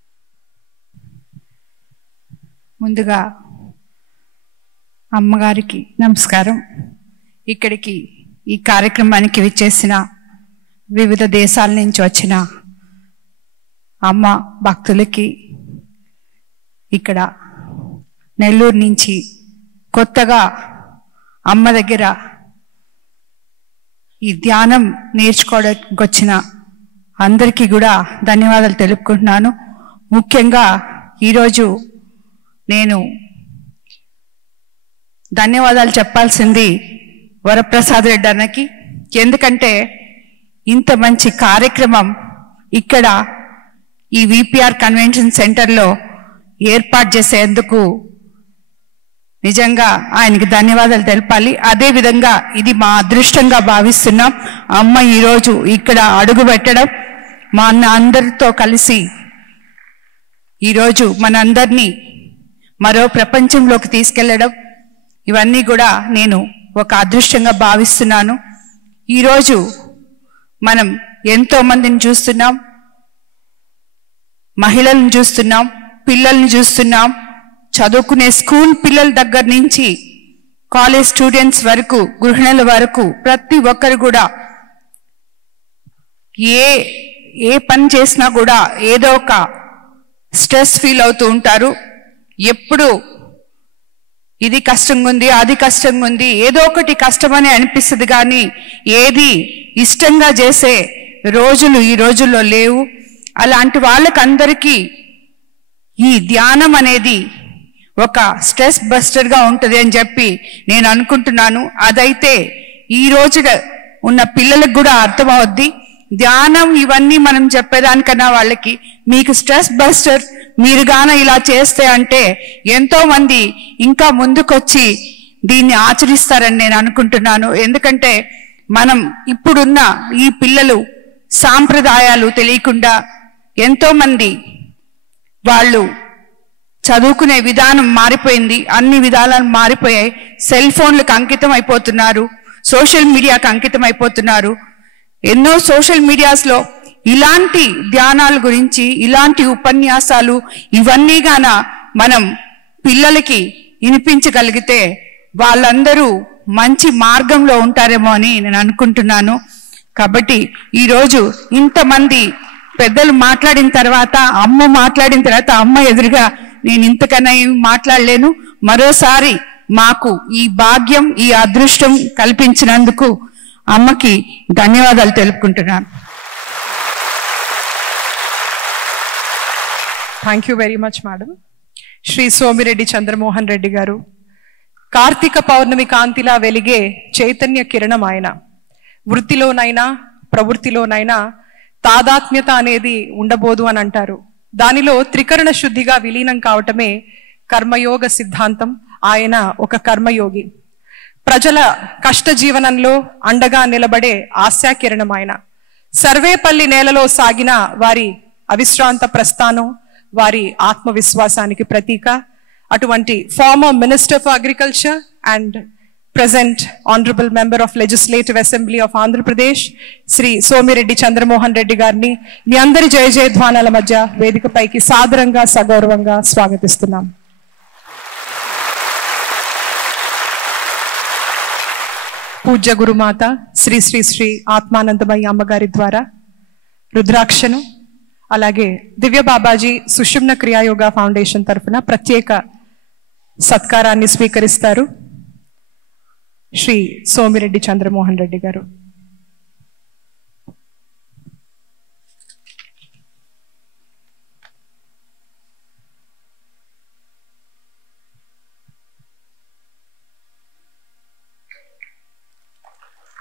ముందుగా అమ్మగారికి నమస్కారం. ఇక్కడికి ఈ కార్యక్రమానికి విచ్చేసిన వివిధ దేశాల నుంచి వచ్చిన అమ్మ భక్తులకి, ఇక్కడ నెల్లూరు నుంచి కొత్తగా అమ్మ దగ్గర ఈ ధ్యానం నేర్చుకోవడానికి వచ్చిన అందరికీ కూడా ధన్యవాదాలు తెలుపుకుంటున్నాను. ముఖ్యంగా ఈరోజు నేను ధన్యవాదాలు చెప్పాల్సింది వరప్రసాద్ రెడ్డి అన్నకి. ఎందుకంటే ఇంత మంచి కార్యక్రమం ఇక్కడ ఈ విపిఆర్ కన్వెన్షన్ సెంటర్లో ఏర్పాటు చేసేందుకు నిజంగా ఆయనకి ధన్యవాదాలు తెలపాలి. అదేవిధంగా ఇది మా అదృష్టంగా భావిస్తున్నాం. అమ్మ ఈరోజు ఇక్కడ అడుగు పెట్టడం, మా అన్న అందరితో కలిసి ఈరోజు మనందరినీ మరో ప్రపంచంలోకి తీసుకెళ్లడం, ఇవన్నీ కూడా నేను ఒక అదృష్టంగా భావిస్తున్నాను. ఈరోజు మనం ఎంతో మందిని చూస్తున్నాం, మహిళలను చూస్తున్నాం, పిల్లల్ని చూస్తున్నాం, చదువుకునే స్కూల్ పిల్లల దగ్గర నుంచి కాలేజ్ స్టూడెంట్స్ వరకు, గృహిణుల వరకు ప్రతి ఒక్కరు కూడా ఏ పని చేసినా కూడా ఏదో ఒక స్ట్రెస్ ఫీల్ అవుతూ ఉంటారు. ఎప్పుడు ఇది కష్టంగా ఉంది, అది కష్టంగా ఉంది, ఏదో ఒకటి కష్టమని అనిపిస్తుంది, కానీ ఏది ఇష్టంగా చేసే రోజులు ఈ రోజుల్లో లేవు. అలాంటి వాళ్ళకందరికీ ఈ ధ్యానం అనేది ఒక స్ట్రెస్ బస్టర్గా ఉంటుంది అని చెప్పి నేను అనుకుంటున్నాను. అదైతే ఈ రోజు ఉన్న పిల్లలకు కూడా అర్థమవుద్ది. ధ్యానం ఇవన్నీ మనం చెప్పేదానికన్నా వాళ్ళకి మీకు స్ట్రెస్ బస్టర్ మీరు గాన ఇలా చేస్తే అంటే ఎంతో మంది ఇంకా ముందుకొచ్చి దీన్ని ఆచరిస్తారని నేను అనుకుంటున్నాను. ఎందుకంటే మనం ఇప్పుడున్న ఈ పిల్లలు సాంప్రదాయాలు తెలియకుండా ఎంతో మంది వాళ్ళు చదువుకునే విధానం మారిపోయింది, అన్ని విధానాలు మారిపోయాయి. సెల్ ఫోన్లకు అంకితం అయిపోతున్నారు, సోషల్ మీడియాకు అంకితం అయిపోతున్నారు. ఎన్నో సోషల్ మీడియాస్లో ఇలాంటి ధ్యానాల గురించి, ఇలాంటి ఉపన్యాసాలు ఇవన్నీ గాన మనం పిల్లలకి వినిపించగలిగితే వాళ్ళందరూ మంచి మార్గంలో ఉంటారేమో అని నేను అనుకుంటున్నాను. కాబట్టి ఈరోజు ఇంతమంది పెద్దలు మాట్లాడిన తర్వాత, అమ్మ మాట్లాడిన తర్వాత, అమ్మ ఎదురుగా నేను ఇంతకన్నా ఏమి మాట్లాడలేను. మరోసారి మాకు ఈ భాగ్యం, ఈ అదృష్టం కల్పించినందుకు అమ్మకి ధన్యవాదాలు తెలుపుకుంటున్నాను. Thank you very much madam. Shri Somireddy Chandramohan Reddy గారు కార్తీక పౌర్ణమి కాంతిలా వెలిగే చైతన్య కిరణం ఆయన. వృత్తిలోనైనా ప్రవృత్తిలోనైనా తాదాత్మ్యత అనేది ఉండబోదు అని అంటారు. దానిలో త్రికరణ శుద్ధిగా విలీనం కావటమే కర్మయోగ సిద్ధాంతం. ఆయన ఒక కర్మయోగి. ప్రజల కష్ట జీవనంలో అండగా నిలబడే ఆశాకిరణం ఆయన. సర్వేపల్లి నేలలో సాగిన వారి అవిశ్రాంత ప్రస్థానం వారి ఆత్మవిశ్వాసానికి ప్రతీక. అటువంటి former minister for agriculture and present honorable member of Legislative Assembly of Andhra Pradesh Shri Somireddy Chandramohan Reddy గారిని మీ అందరి జయ జయధ్వానాల మధ్య వేదికపైకి సాదరంగా సగౌరవంగా స్వాగతిస్తున్నాం. పూజ్య గురుమాత శ్రీ శ్రీ శ్రీ ఆత్మానందమయ్య అమ్మగారి ద్వారా రుద్రాక్షను అలాగే దివ్య బాబాజీ సుషుమ్న క్రియాయోగ ఫౌండేషన్ తరఫున ప్రత్యేక సత్కారాన్ని స్వీకరిస్తారు శ్రీ సోమిరెడ్డి చంద్రమోహన్ రెడ్డి గారు.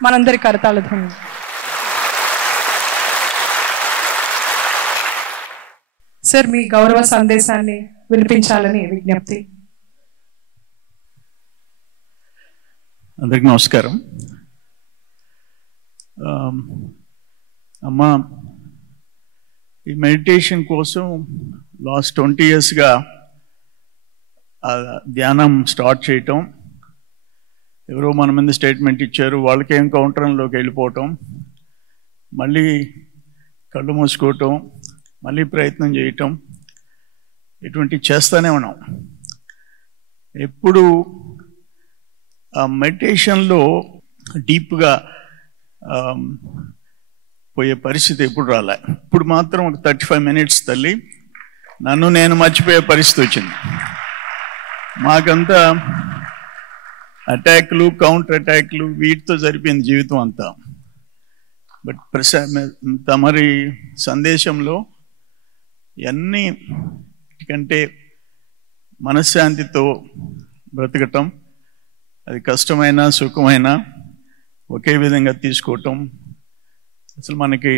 మనందరి కరతాళ ధ్వని. సార్ మీ గౌరవ సందేశాన్ని వినిపించాలని విజ్ఞప్తి. అందరికి నమస్కారం. అమ్మ, ఈ మెడిటేషన్ కోసం లాస్ట్ 20 yearsగా ధ్యానం స్టార్ట్ చేయటం, ఎవరో మన మీద స్టేట్మెంట్ ఇచ్చారు, వాళ్ళకేం కౌంటర్లోకి వెళ్ళిపోవటం, మళ్ళీ కళ్ళు మూసుకోవటం, మళ్ళీ ప్రయత్నం చేయటం, ఇటువంటి చేస్తూనే ఉన్నాం. ఎప్పుడు ఆ మెడిటేషన్లో డీప్గా పోయే పరిస్థితి ఎప్పుడు రాలే. ఇప్పుడు మాత్రం ఒక 35 minutes తల్లి నన్ను నేను మర్చిపోయే పరిస్థితి వచ్చింది. మాకంతా అటాక్లు కౌంటర్ అటాక్లు వీటితో జరిపింది జీవితం అంతా. బట్ తమరి సందేశంలో అన్నీ కంటే మనశ్శాంతితో బ్రతకటం, అది కష్టమైన సుఖమైన ఒకే విధంగా తీసుకోవటం, అసలు మనకి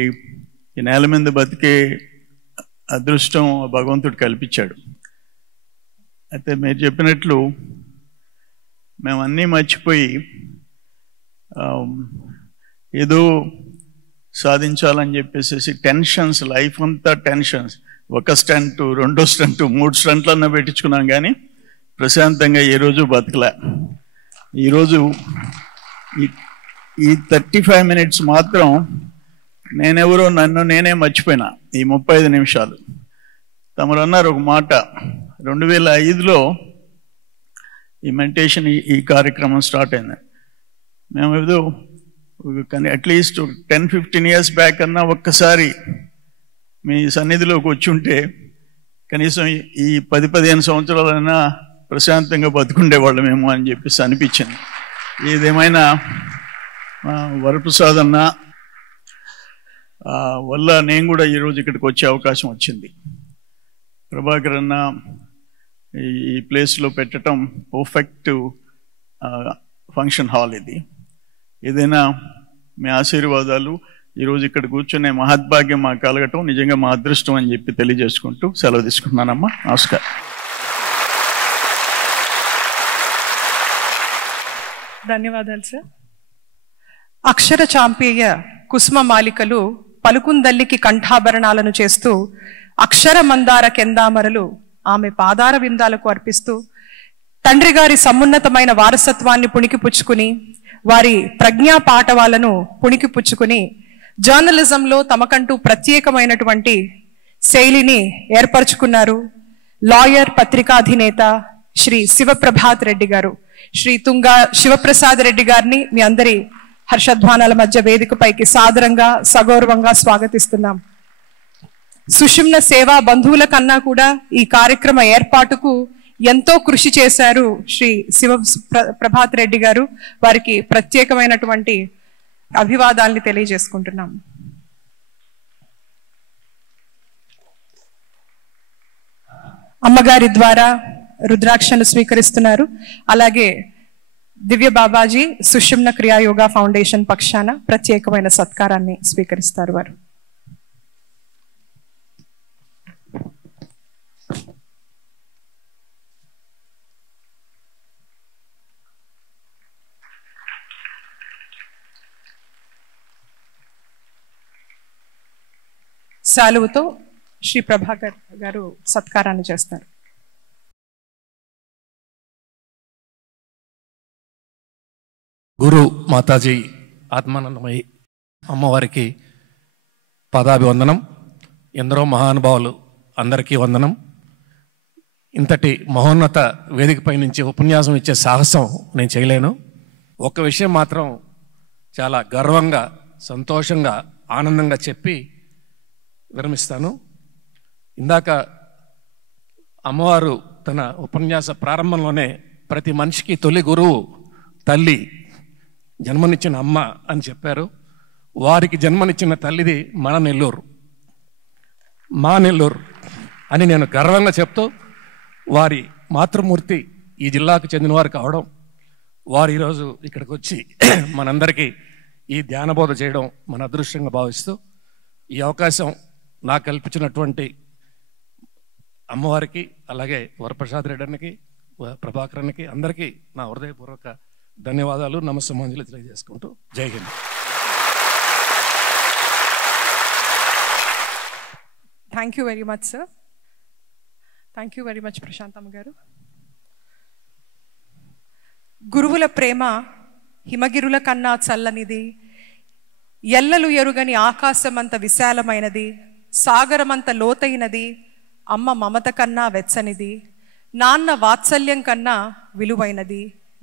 ఈ నేల మీద బతికే అదృష్టం భగవంతుడు కల్పించాడు. అయితే మీరు చెప్పినట్లు మేము అన్నీ మర్చిపోయి ఏదో సాధించాలని చెప్పేసి టెన్షన్స్, లైఫ్ అంతా టెన్షన్స్, ఒక స్టంటు, 2 స్టంటు, 3 స్టంట్లన్నా పెట్టించుకున్నాం, కానీ ప్రశాంతంగా ఏ రోజు బతకలే. ఈరోజు ఈ 35 minutes మాత్రం నేనెవరో నన్ను నేనే మర్చిపోయినా. ఈ 35 నిమిషాలు తమరు అన్నారు ఒక మాట, 2005లో ఈ మెడిటేషన్ ఈ కార్యక్రమం స్టార్ట్ అయింది. మేము ఏదో కానీ అట్లీస్ట్ 10-15 years బ్యాక్ అన్నా ఒక్కసారి మీ సన్నిధిలోకి వచ్చి ఉంటే కనీసం ఈ 10-15 సంవత్సరాలైనా ప్రశాంతంగా బతుకుండేవాళ్ళమేమో అని చెప్పేసి అనిపించింది. ఏదేమైనా వరప్రసాద్ అన్న వల్ల నేను కూడా ఈరోజు ఇక్కడికి వచ్చే అవకాశం వచ్చింది. ప్రభాకర్ అన్న ఈ ప్లేస్లో పెట్టడం పర్ఫెక్ట్ ఫంక్షన్ హాల్ ఇది. ఏదైనా మీ ఆశీర్వాదాలు ఈరోజు ఇక్కడ కూర్చునే మహద్భాగ్యం మాకు కలగటం నిజంగా మా అదృష్టం అని చెప్పి తెలియజేసుకుంటూ సెలవు తీసుకుంటున్నానమ్మా. నమస్కారం. ధన్యవాదాలు సార్. అక్షర చాంపేయ కుసుమ మాలికలు పలుకుందల్లికి కంఠాభరణాలను చేస్తూ అక్షర మందార కెందామరలు ఆమె పాదార విందాలకు అర్పిస్తూ తండ్రి గారి సమున్నతమైన వారసత్వాన్ని పుణికిపుచ్చుకుని వారి ప్రజ్ఞా పాఠవాలను పుణికిపుచ్చుకుని జర్నలిజంలో తమకంటూ ప్రత్యేకమైనటువంటి శైలిని ఏర్పరచుకున్నారు. లాయర్, పత్రికాధినేత శ్రీ శివప్రభాత్ రెడ్డి గారు. శ్రీ తుంగా శివప్రసాద్ రెడ్డి గారిని మీ అందరి హర్షధ్వానాల మధ్య వేదికపైకి సాదరంగా సగౌరవంగా స్వాగతిస్తున్నాం. సుషుమ్న సేవా బంధువుల కన్నా కూడా ఈ కార్యక్రమ ఏర్పాటుకు ఎంతో కృషి చేశారు శ్రీ శివ ప్రభాత్ రెడ్డి గారు. వారికి ప్రత్యేకమైనటువంటి అభివాదాల్ని తెలియజేసుకుంటున్నాం. అమ్మగారి ద్వారా రుద్రాక్షను స్వీకరిస్తున్నారు. అలాగే దివ్య బాబాజీ సుషుమ్న క్రియాయోగా ఫౌండేషన్ పక్షాన ప్రత్యేకమైన సత్కారాన్ని స్వీకరిస్తారు వారు. శాలువతో శ్రీ ప్రభాకర్ గారు సత్కారాన్ని చేస్తారు. గురు మాతాజీ ఆత్మానందమయ్యి అమ్మవారికి పాదాభివందనం. ఎందరో మహానుభావులు అందరికీ వందనం. ఇంతటి మహోన్నత వేదికపై నుంచి ఉపన్యాసం ఇచ్చే సాహసం నేను చేయలేను. ఒక విషయం మాత్రం చాలా గర్వంగా, సంతోషంగా, ఆనందంగా చెప్పి విరమిస్తాను. ఇందాక అమ్మవారు తన ఉపన్యాస ప్రారంభంలోనే ప్రతి మనిషికి తొలి గురువు తల్లి, జన్మనిచ్చిన అమ్మ అని చెప్పారు. వారికి జన్మనిచ్చిన తల్లిది మన నెల్లూరు, మా నెల్లూరు అని నేను గర్వంగా చెప్తూ, వారి మాతృమూర్తి ఈ జిల్లాకు చెందినవారు కావడం, వారు ఈరోజు ఇక్కడికి వచ్చి మనందరికీ ఈ ధ్యానబోధ చేయడం మన అదృష్టంగా భావిస్తూ, ఈ అవకాశం నాకు కల్పించినటువంటి అమ్మవారికి, అలాగే వరప్రసాద్ రెడ్డికి, ప్రభాకరన్కి అందరికీ నా హృదయపూర్వక ధన్యవాదాలు, నమస్సమాంజలి తెలియజేసుకుంటూ Jai Hind. Thank you very much sir. Thank you very much Prashantamma garu. గురువుల ప్రేమ హిమగిరుల కన్నా చల్లనిది, ఎల్లలు ఎరుగని ఆకాశమంత విశాలమైనది, సాగరమంత లోతైనది, అమ్మ మమత కన్నా వెచ్చనిది, నాన్న వాత్సల్యం కన్నా విలువైనది,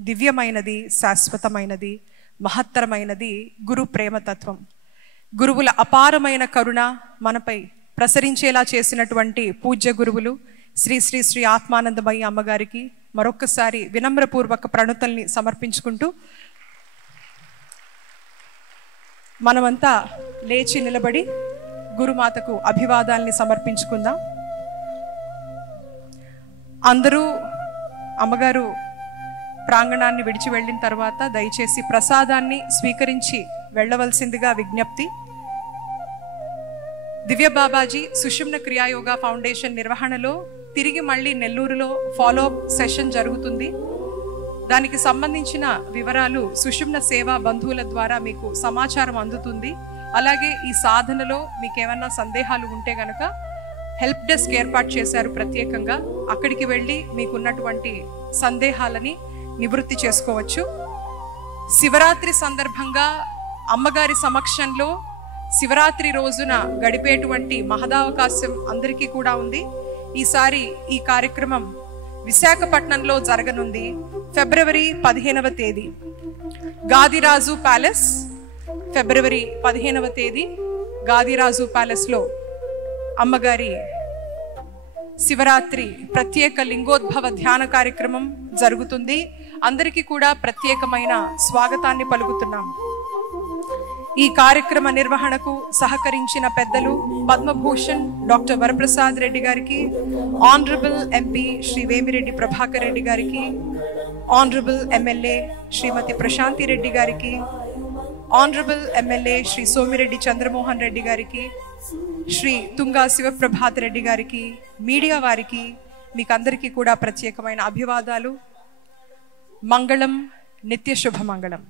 దివ్యమైనది, శాశ్వతమైనది, మహత్తరమైనది గురు ప్రేమతత్వం. గురువుల అపారమైన కరుణ మనపై ప్రసరించేలా చేసినటువంటి పూజ్య గురువులు శ్రీ శ్రీ శ్రీ ఆత్మానందమయ్యి అమ్మగారికి మరొక్కసారి వినమ్రపూర్వక ప్రణుతల్ని సమర్పించుకుంటూ మనమంతా లేచి నిలబడి గురుమాతకు అభివాదాల్ని సమర్పించుకుందాం. అందరూ అమ్మగారు ప్రాంగణాన్ని విడిచి వెళ్ళిన తర్వాత దయచేసి ప్రసాదాన్ని స్వీకరించి వెళ్ళవలసిందిగా విజ్ఞప్తి. దివ్య బాబాజీ సుషుమ్న క్రియాయోగా ఫౌండేషన్ నిర్వహణలో తిరిగి మళ్ళీ నెల్లూరులో ఫాలోఅప్ సెషన్ జరుగుతుంది. దానికి సంబంధించిన వివరాలు సుషుమ్న సేవా బంధువుల ద్వారా మీకు సమాచారం అందుతుంది. అలాగే ఈ సాధనలో మీకు ఏమన్నా సందేహాలు ఉంటే గనక హెల్ప్ డెస్క్ ఏర్పాటు చేశారు ప్రత్యేకంగా. అక్కడికి వెళ్ళి మీకున్నటువంటి సందేహాలని నివృత్తి చేసుకోవచ్చు. శివరాత్రి సందర్భంగా అమ్మగారి సమక్షంలో శివరాత్రి రోజున గడిపేటువంటి మహదావకాశం అందరికీ కూడా ఉంది. ఈసారి ఈ కార్యక్రమం విశాఖపట్నంలో జరగనుంది. ఫిబ్రవరి 15వ తేదీ గాదిరాజు ప్యాలెస్, ఫిబ్రవరి 15వ తేదీ గాదిరాజు ప్యాలెస్లో అమ్మగారి శివరాత్రి ప్రత్యేక లింగోద్భవ ధ్యాన కార్యక్రమం జరుగుతుంది. అందరికీ కూడా ప్రత్యేకమైన స్వాగతాన్ని పలుకుతున్నాం. ఈ కార్యక్రమ నిర్వహణకు సహకరించిన పెద్దలు పద్మభూషణ్ డాక్టర్ వరప్రసాద్ రెడ్డి గారికి, ఆనరబుల్ ఎంపీ శ్రీ వేమిరెడ్డి ప్రభాకర్ రెడ్డి గారికి, ఆనరబుల్ ఎమ్మెల్యే శ్రీమతి ప్రశాంతి రెడ్డి గారికి, ఆనరబుల్ ఎమ్మెల్యే శ్రీ సోమిరెడ్డి చంద్రమోహన్ రెడ్డి గారికి, శ్రీ తుంగా శివప్రభాత్ రెడ్డి గారికి, మీడియా వారికి, మీకు అందరికీ కూడా ప్రత్యేకమైన అభివాదాలు. మంగళం, నిత్య శుభమంగళం.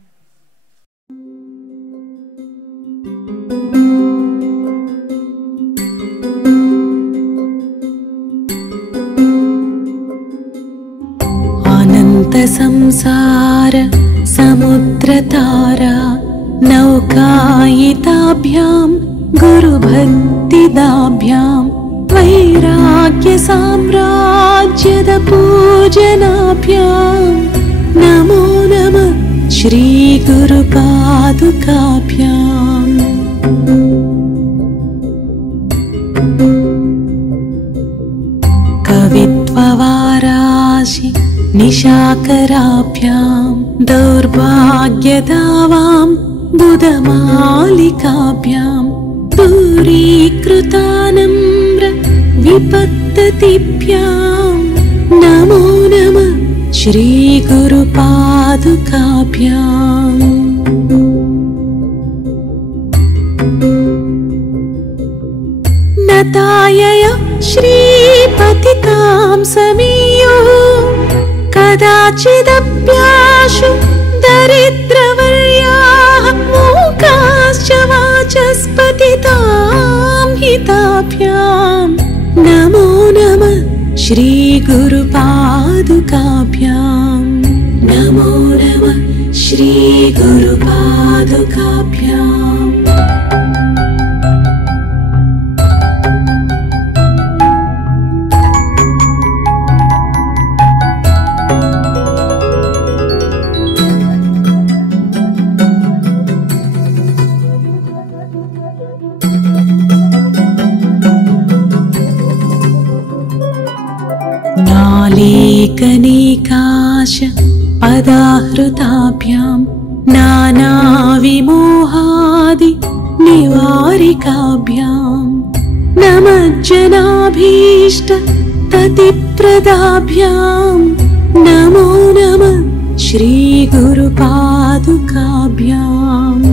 अनंत संसार समुद्रतारा नौकायिताभ्यां गुरुभक्तिदाभ्यां वैराग्य साम्राज्यद पूजनाभ्यां नमो नमः श्री गुरुपादुकाभ्याम्. कवित्ववाराशि निशाकराभ्यां दौर्भाग्यदावां बुधमालिकाभ्यां दूरीकृतानम्र विपत्ततिभ्यां नमो नमः श्रीगुरुपादुकाभ्याम् नतायय श्रीपतितां समीयो कदाचिदप्याशु दरिद्रवर्याः मूकाश्च वाचस्पतितां हिताभ्यां नमो नमः श्रीगुरुपादुकाभ्यां नमो नमः श्रीगुरुपादुकाभ्याम् नालेकनिकाश पदाहृताभ्यां नानाविमोहादि निवारिकाभ्यां नमज्जनाभीष्ट ततिप्रदाभ्यां नमो नमः श्रीगुरुपादुकाभ्याम्